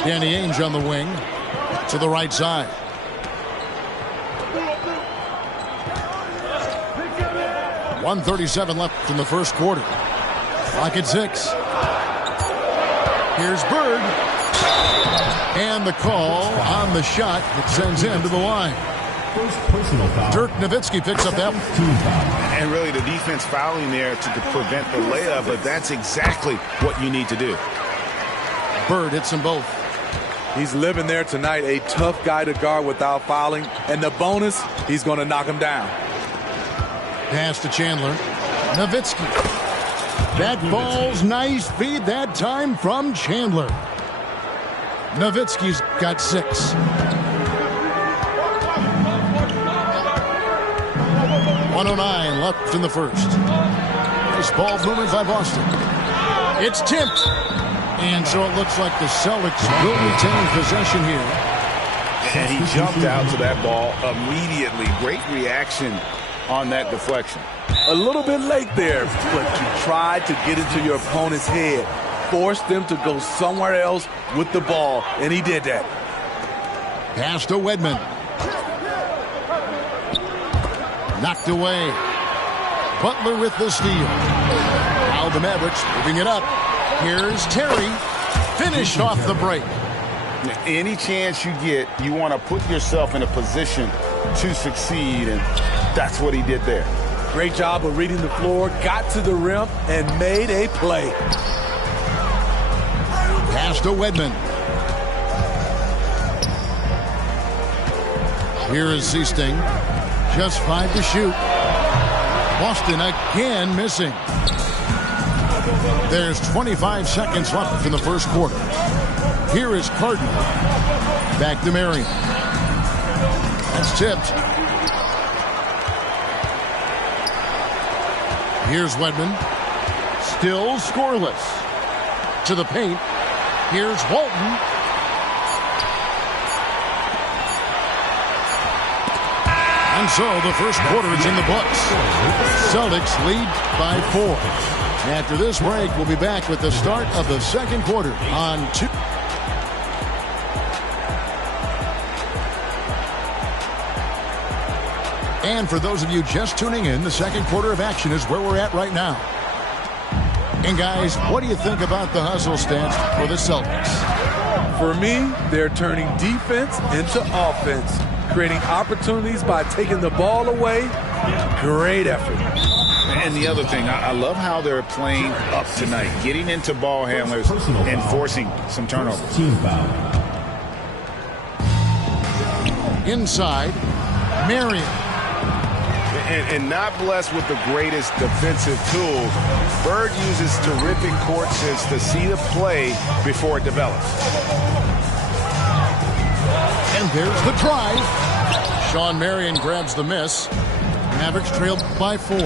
Danny Ainge on the wing. To the right side. .137 left in the first quarter. Clock at 6. Here's Bird. And the call on the shot that sends him to the line. First personal foul. Dirk Nowitzki picks up that one. Team foul. And really the defense fouling there to prevent the layup, but that's exactly what you need to do. Bird hits them both. He's living there tonight, a tough guy to guard without fouling. And the bonus, he's going to knock him down. Pass to Chandler. Nowitzki. That ball's nice feed that time from Chandler. Nowitzki's got 6. 1:09 left in the first. Nice ball movement by Boston. It's tipped. And so it looks like the Celtics will retain possession here. And he jumped out to that ball immediately. Great reaction on that deflection. A little bit late there, but you tried to get into your opponent's head. Forced them to go somewhere else with the ball, and he did that. Pass to Wedman. Knocked away. Butler with the steal. Now the Mavericks moving it up. Here's Terry. Finished off the break. Any chance you get, you want to put yourself in a position to succeed, and that's what he did there. Great job of reading the floor, got to the rim, and made a play. Pass to Wedman. Here is Seasting. Just 5 to shoot. Boston again missing. There's 25 seconds left in the first quarter. Here is Cardinal. Back to Marion. That's tipped. Here's Wedman. Still scoreless. To the paint. Here's Walton. And so the first quarter is in the books. Celtics lead by 4. After this break, we'll be back with the start of the second quarter on 2. And for those of you just tuning in, the second quarter of action is where we're at right now. And guys, what do you think about the hustle stance for the Celtics? For me, they're turning defense into offense, creating opportunities by taking the ball away. Great effort. And the other thing, I love how they're playing up tonight, getting into ball handlers and forcing some turnovers. Team foul. Inside, Marion. And not blessed with the greatest defensive tools. Bird uses terrific court sense to see the play before it develops. And there's the drive. Sean Marion grabs the miss. Mavericks trailed by 4.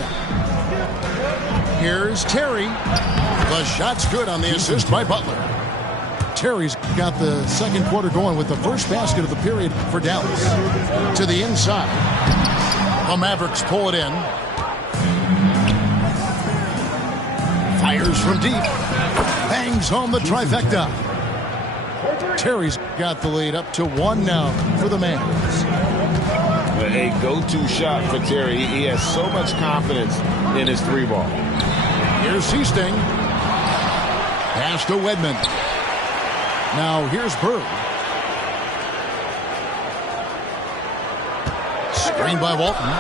Here's Terry. The shot's good on the assist by Butler. Terry's got the second quarter going with the first basket of the period for Dallas. To the inside. The Mavericks pull it in. Fires from deep. Bangs home the trifecta. Terry's got the lead up to 1 now for the Mavs. A go-to shot for Terry. He has so much confidence in his 3-ball. Here's Seasting. Pass to Wedman. Now here's Bird. Screen by Walton.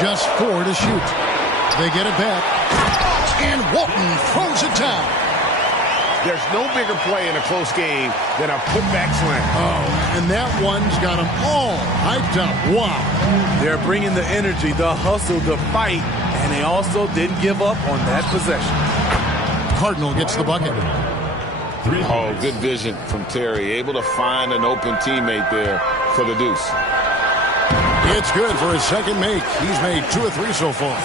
Just 4 to shoot. They get it back. And Walton throws it down. There's no bigger play in a close game than a putback slam. Oh, and that one's got them all hyped up. Wow. They're bringing the energy, the hustle, the fight, and they also didn't give up on that possession. Cardinal gets the bucket. Oh, good vision from Terry. Able to find an open teammate there for the deuce. It's good for his second make. He's made 2 or 3 so far.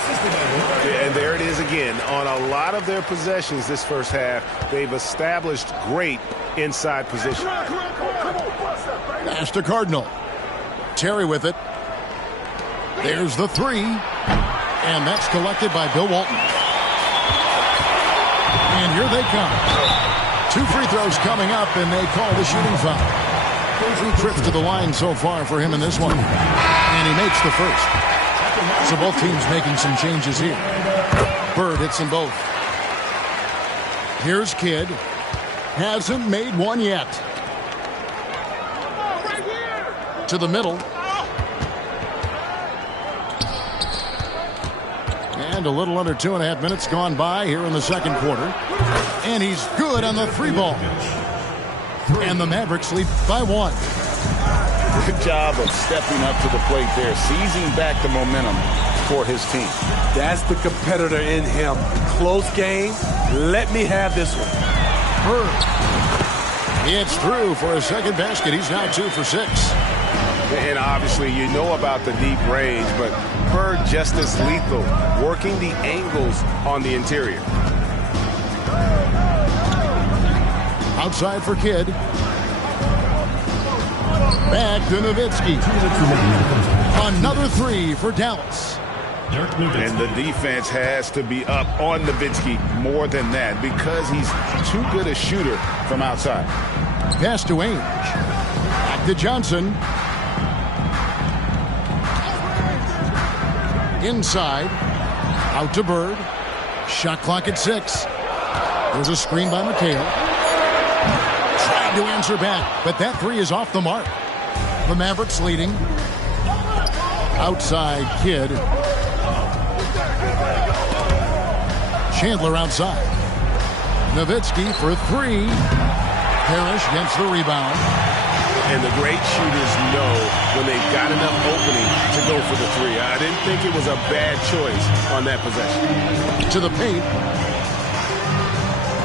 And there it is again. On a lot of their possessions this first half, they've established great inside position. Pass to Cardinal. Terry with it. There's the 3. And that's collected by Bill Walton. And here they come. 2 free throws coming up, and they call the shooting foul. 3 trips to the line so far for him in this one. And he makes the first. So both teams making some changes here. Bird hits them both. Here's Kidd. Hasn't made one yet. To the middle. And a little under 2.5 minutes gone by here in the second quarter. And he's good on the 3-ball. And the Mavericks lead by 1. Good job of stepping up to the plate there, seizing back the momentum for his team. That's the competitor in him. Close game. Let me have this one. Bird. It's through for a second basket. He's now 2 for 6. And obviously you know about the deep range, but Bird just as lethal, working the angles on the interior. Outside for Kidd. Back to Nowitzki. Another 3 for Dallas. And the defense has to be up on Nowitzki more than that because he's too good a shooter from outside. Pass to Ainge. Back to Johnson. Inside. Out to Bird. Shot clock at 6. There's a screen by McHale. Trying to answer back, but that 3 is off the mark. The Mavericks leading. Outside Kidd. Chandler outside. Nowitzki for 3. Parrish gets the rebound. And the great shooters know when they've got enough opening to go for the 3. I didn't think it was a bad choice on that possession. To the paint.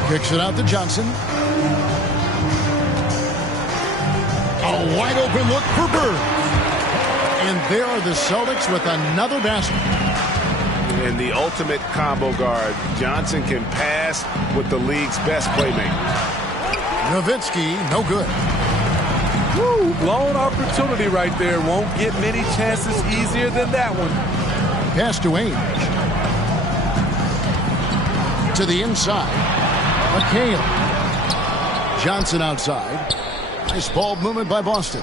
Kicks it out to Johnson. A wide open look for Bird. And there are the Celtics with another basket. And the ultimate combo guard. Johnson can pass with the league's best playmaker. Nowitzki, no good. Woo, blown opportunity right there. Won't get many chances easier than that one. Pass to Ainge. To the inside. McHale. Johnson outside. Nice ball movement by Boston.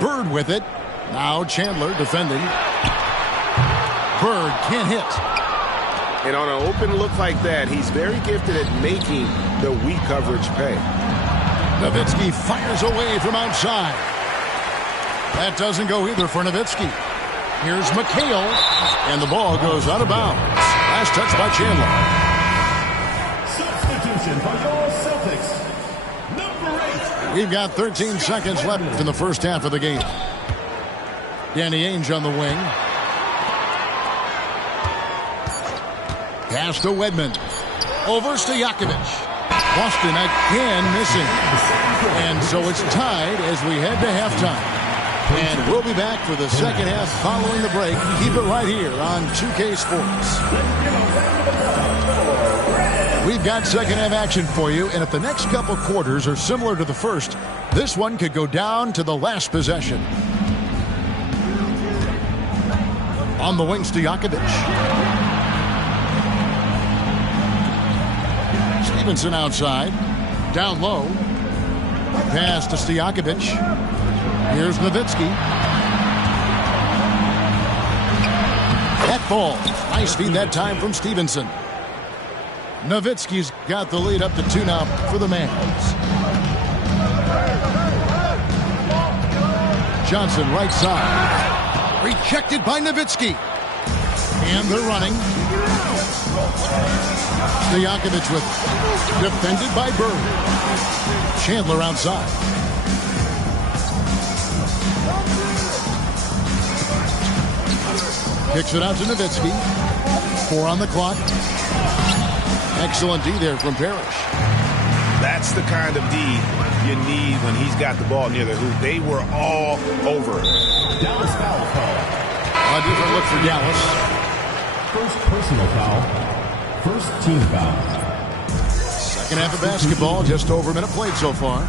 Bird with it. Now Chandler defending. Bird can't hit. And on an open look like that, he's very gifted at making the weak coverage pay. Nowitzki fires away from outside. That doesn't go either for Nowitzki. Here's McHale, and the ball goes out of bounds. Last touch by Chandler. Substitution for your Celtics. Number 8. We've got 13 seconds left in the first half of the game. Danny Ainge on the wing. Pass to Wedman. Over Stojakovic. Boston again missing. And so it's tied as we head to halftime. And we'll be back for the second half following the break. Keep it right here on 2K Sports. We've got second half action for you, and if the next couple quarters are similar to the first, this one could go down to the last possession. On the wing, Stojakovic. Stevenson outside. Down low. Pass to Stojakovic. Here's Nowitzki. That ball. Nice feed that time from Stevenson. Nowitzki's got the lead up to 2 now for the Mavs. Johnson right side. Rejected by Nowitzki. And they're running. Stojakovic with defended by Bird. Chandler outside. Kicks it out to Nowitzki. 4 on the clock. Excellent D there from Parrish. That's the kind of D you need when he's got the ball near the hoop. They were all over it. Dallas foul call. A different look for Dallas. First personal foul. First team foul. Second half of basketball, just over a minute played so far.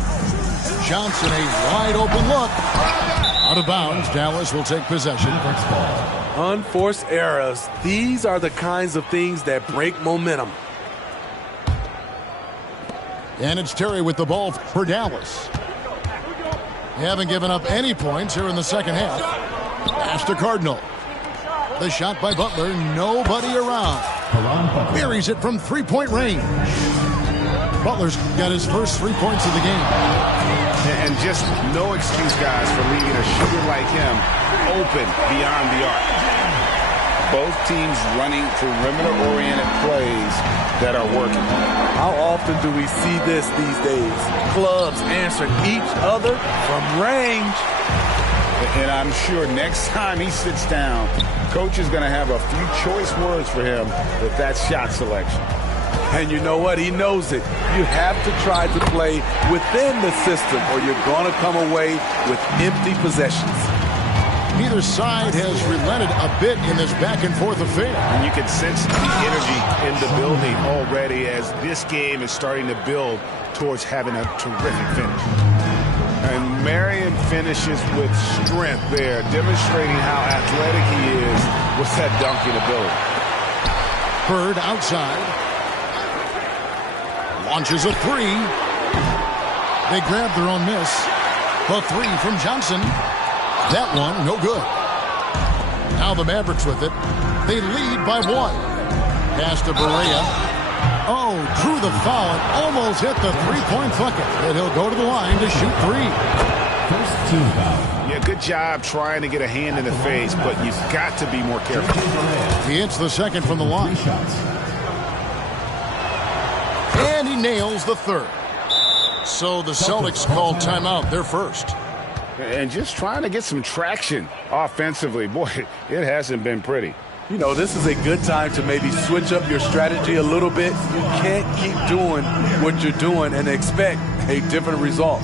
Johnson, a wide open look. Out of bounds, Dallas will take possession. Unforced errors. These are the kinds of things that break momentum. And it's Terry with the ball for Dallas. They haven't given up any points here in the second half. Pass to Cardinal. The shot by Butler, nobody around. Buries it from three-point range. Butler's got his first 3 points of the game. And just no excuse, guys, for leaving a shooter like him open beyond the arc. both teams running perimeter-oriented plays that are working. How often do we see this these days? Clubs answering each other from range. And I'm sure next time he sits down, coach is going to have a few choice words for him with that shot selection. And you know what? He knows it. You have to try to play within the system or you're going to come away with empty possessions. Neither side has relented a bit in this back-and-forth affair. And you can sense the energy in the building already as this game is starting to build towards having a terrific finish. And Marion finishes with strength there, demonstrating how athletic he is with that dunking ability. Bird outside. Launches a three. They grab their own miss. The three from Johnson. That one, no good. Now the Mavericks with it. They lead by one. Pass to Barea. Oh, drew the foul and almost hit the three-point bucket. And he'll go to the line to shoot three. First team foul. Yeah, good job trying to get a hand in the face, but you've got to be more careful. He hits the second from the line. And he nails the third. So the Celtics call timeout. They're first. And just trying to get some traction offensively. Boy, it hasn't been pretty. You know, this is a good time to maybe switch up your strategy a little bit. You can't keep doing what you're doing and expect a different result.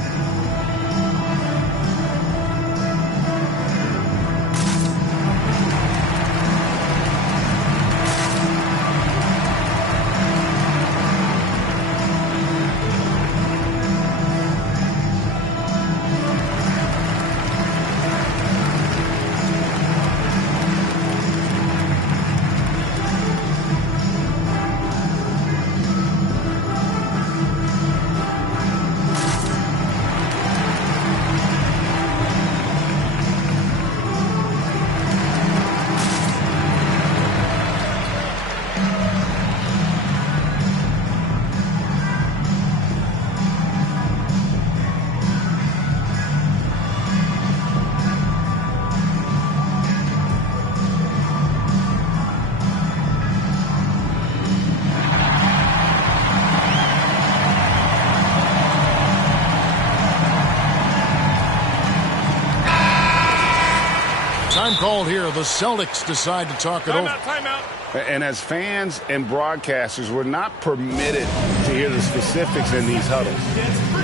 Time called here. The Celtics decide to talk it over. Timeout. And as fans and broadcasters, we're not permitted to hear the specifics in these huddles.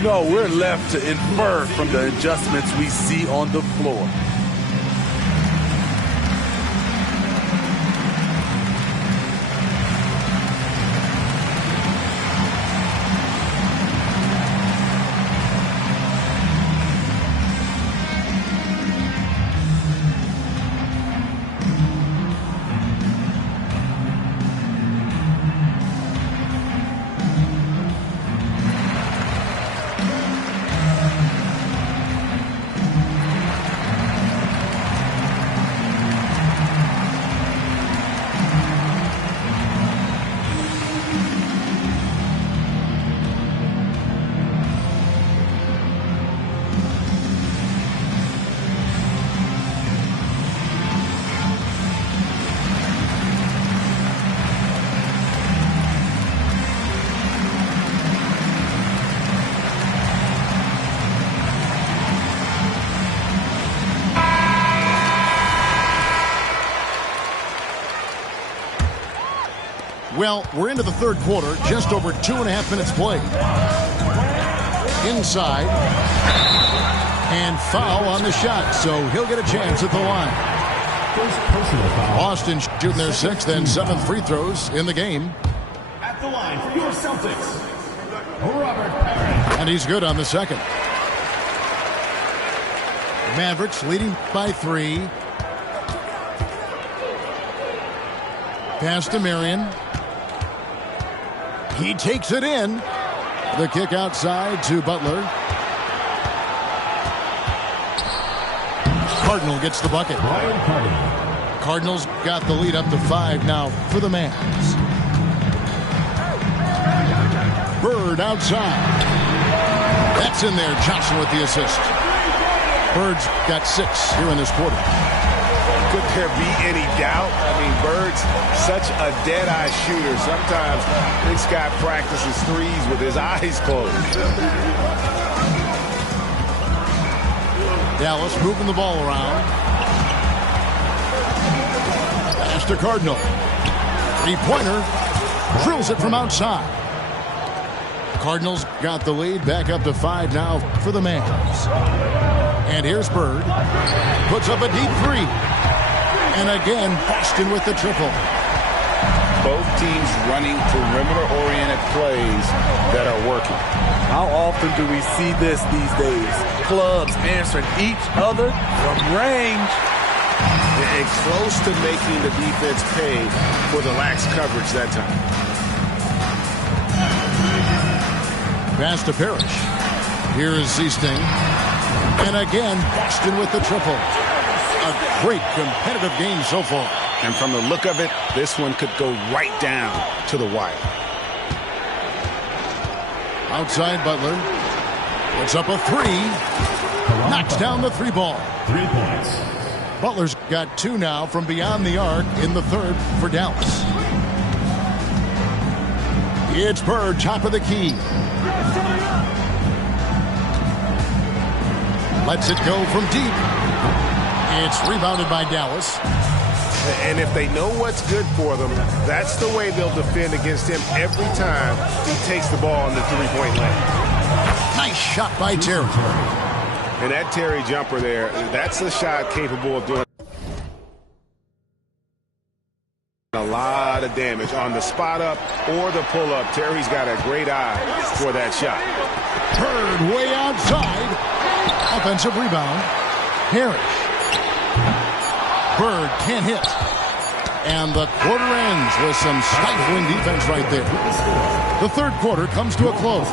No, we're left to infer from the adjustments we see on the floor. Well, we're into the third quarter, just over 2.5 minutes played. Inside. And foul on the shot, so he'll get a chance at the line. Boston shooting their sixth and seventh free throws in the game. At the line for your Celtics, Robert Parrish. And he's good on the second. Mavericks leading by 3. Pass to Marion. He takes it in. The kick outside to Butler. Cardinal gets the bucket. Cardinals got the lead up to 5 now for the Mavs. Bird outside. That's in there. Johnson with the assist. Bird's got 6 here in this quarter. Could there be any doubt? I mean, Bird's such a dead-eye shooter. Sometimes this guy practices threes with his eyes closed. Dallas moving the ball around. Pass to Cardinal. Three-pointer. Drills it from outside. Cardinals got the lead. Back up to 5 now for the Mavs. And here's Bird. Puts up a deep three. And again, Boston with the triple. Both teams running perimeter-oriented plays that are working. How often do we see this these days? Clubs answering each other from range. And close to making the defense pay for the lax coverage that time. Pass to Parrish. Here is Seasting. And again, Boston with the triple. A great competitive game so far. And from the look of it, this one could go right down to the wire. Outside Butler. Puts up a three. Knocks down the three ball. 3 points. Butler's got 2 now from beyond the arc in the third for Dallas. It's Bird, top of the key. Lets it go from deep. It's rebounded by Dallas. And if they know what's good for them, that's the way they'll defend against him every time he takes the ball in the three-point lane. Nice shot by Terry. And that Terry jumper there, that's a shot capable of doing a lot of damage on the spot up or the pull up. Terry's got a great eye for that shot. Bird way outside. Offensive rebound. Parrish. Bird can't hit. And the quarter ends with some stifling defense right there. The third quarter comes to a close.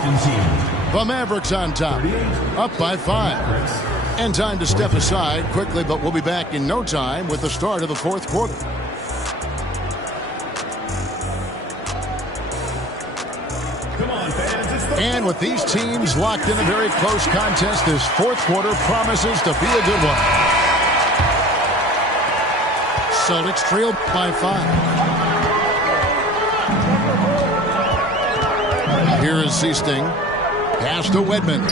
The Mavericks on top, up by 5. And time to step aside quickly, but we'll be back in no time with the start of the fourth quarter. And with these teams locked in a very close contest, this fourth quarter promises to be a good one. Celtics trailed by 5. Here is Seasting. Pass to Wedman.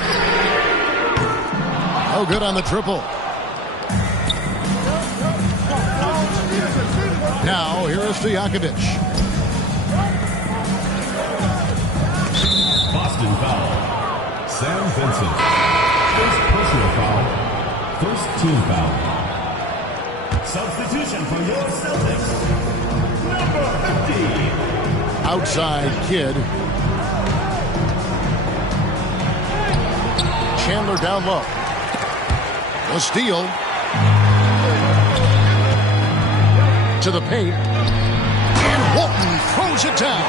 Oh, good on the triple. Now, here is Stojakovic. Boston foul. Sam Vincent. First personal foul. First team foul. Substitution for your Celtics. Number 50. Outside Kidd. Chandler down low. A steal. To the paint. And Walton throws it down.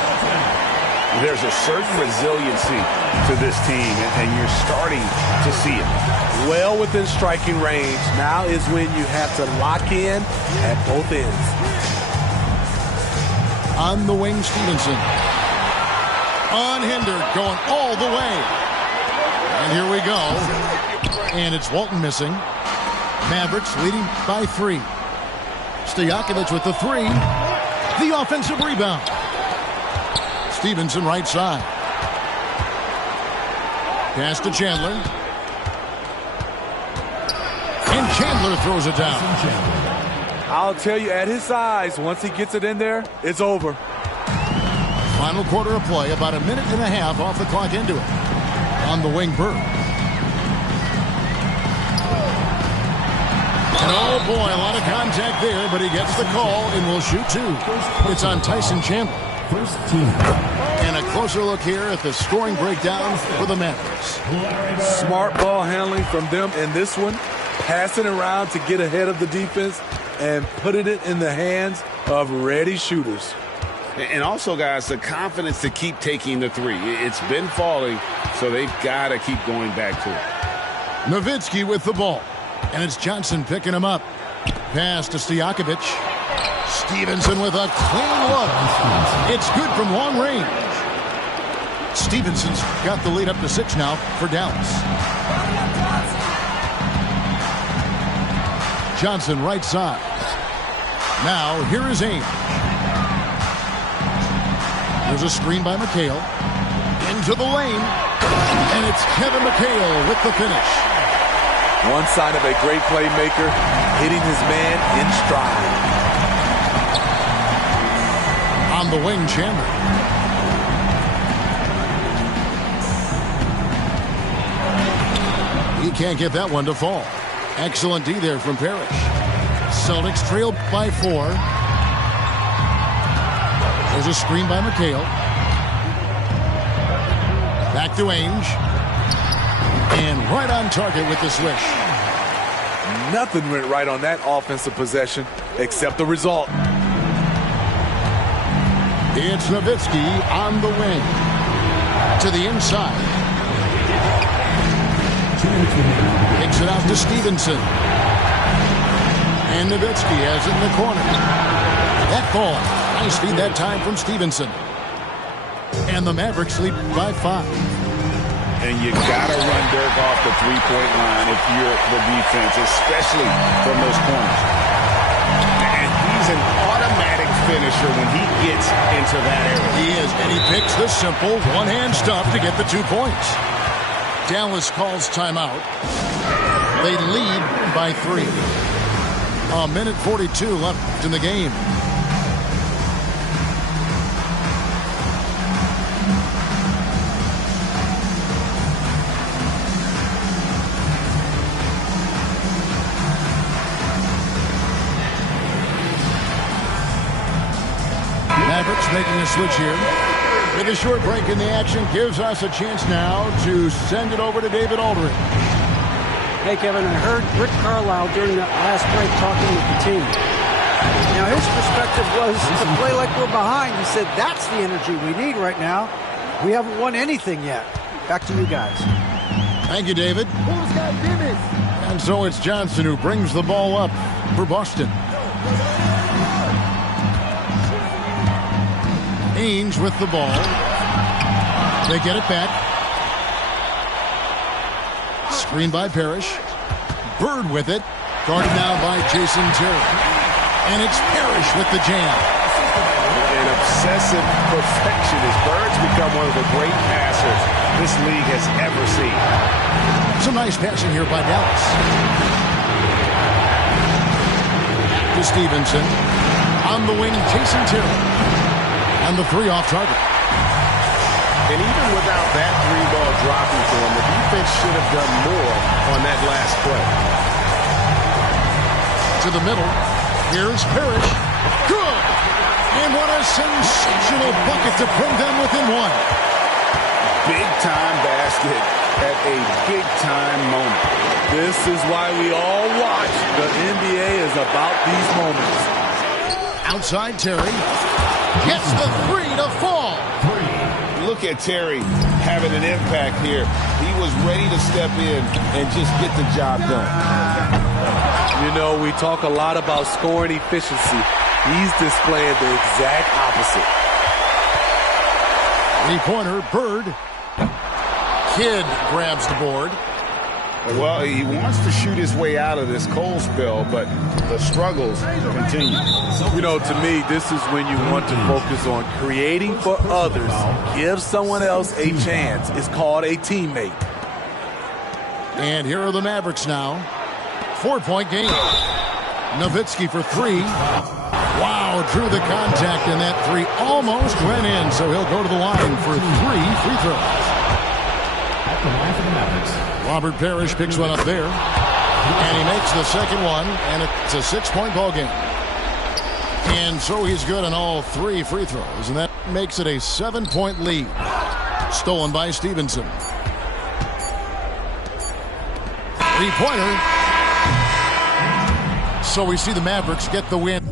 There's a certain resiliency to this team, and you're starting to see it. Well within striking range. Now is when you have to lock in at both ends. On the wing, Stevenson. Unhindered, going all the way. And here we go. And it's Walton missing. Mavericks leading by 3. Stojakovic with the 3. The offensive rebound. Stevenson right side. Pass to Chandler. And Chandler throws it down. I'll tell you, at his size, once he gets it in there, it's over. Final quarter of play, about a minute and a half off the clock into it. On the wing, Bird. And oh boy, a lot of contact there, but he gets the call and will shoot 2. It's on Tyson Chandler. First team. And a closer look here at the scoring breakdown for the Mavericks. Smart ball handling from them in this one. Passing around to get ahead of the defense and putting it in the hands of ready shooters. And also, guys, the confidence to keep taking the 3. It's been falling, so they've got to keep going back to it. Nowitzki with the ball. And it's Johnson picking him up. Pass to Stojakovic. Stevenson with a clean look. It's good from long range. Stevenson's got the lead up to 6 now for Dallas. Johnson right side. Now, here is Ainge. There's a screen by McHale. Into the lane. And it's Kevin McHale with the finish. One sign of a great playmaker, hitting his man in stride. On the wing, Chandler. He can't get that one to fall. Excellent D there from Parrish. Celtics trail by 4. There's a screen by McHale. Back to Ainge. And right on target with the swish. Nothing went right on that offensive possession except the result. It's Nowitzki on the wing. To the inside. Kicks it out to Stevenson. And Nowitzki has it in the corner. That ball. Nice feed that time from Stevenson. And the Mavericks lead by 5. And you got to run Dirk off the three-point line if you're the defense, especially from those corners. And he's an automatic finisher when he gets into that area. He is, and he picks the simple one-hand stuff to get the 2 points. Dallas calls timeout. They lead by 3. A minute 42 left in the game. Mavericks making a switch here. With a short break in the action, gives us a chance now to send it over to David Aldridge. Hey, Kevin, I heard Rick Carlisle during that last break talking with the team. Now, his perspective was to play like we're behind. He said, that's the energy we need right now. We haven't won anything yet. Back to you guys. Thank you, David. And so it's Johnson who brings the ball up for Boston. Ainge with the ball. They get it back. Screen by Parrish. Bird with it. Guarded now by Jason Terry. And it's Parrish with the jam. An obsessive perfectionist. Bird's become one of the great passers this league has ever seen. Some nice passing here by Dallas. To Stevenson. On the wing, Jason Terry. And the 3 off target. And even without that 3-ball dropping for him, the defense should have done more on that last play. To the middle. Here's Parrish. Good! And what a sensational bucket to bring them within 1. Big-time basket at a big-time moment. This is why we all watch. The NBA is about these moments. Outside Terry. Gets the 3 to fall. Look at Terry having an impact here. He was ready to step in and just get the job done. You know, we talk a lot about scoring efficiency. He's displaying the exact opposite. 3-pointer, Bird. Kidd grabs the board. Well, he wants to shoot his way out of this cold spell, but the struggles continue. You know, to me, this is when you want to focus on creating for others. Give someone else a chance. It's called a teammate. And here are the Mavericks now. 4-point game. Nowitzki for 3. Wow, drew the contact, and that 3 almost went in, so he'll go to the line for 3 free throws. Robert Parrish picks one up there, and he makes the second one, and it's a 6-point ball game. And so he's good on all 3 free throws, and that makes it a 7-point lead. Stolen by Stevenson. 3-pointer. So we see the Mavericks get the win.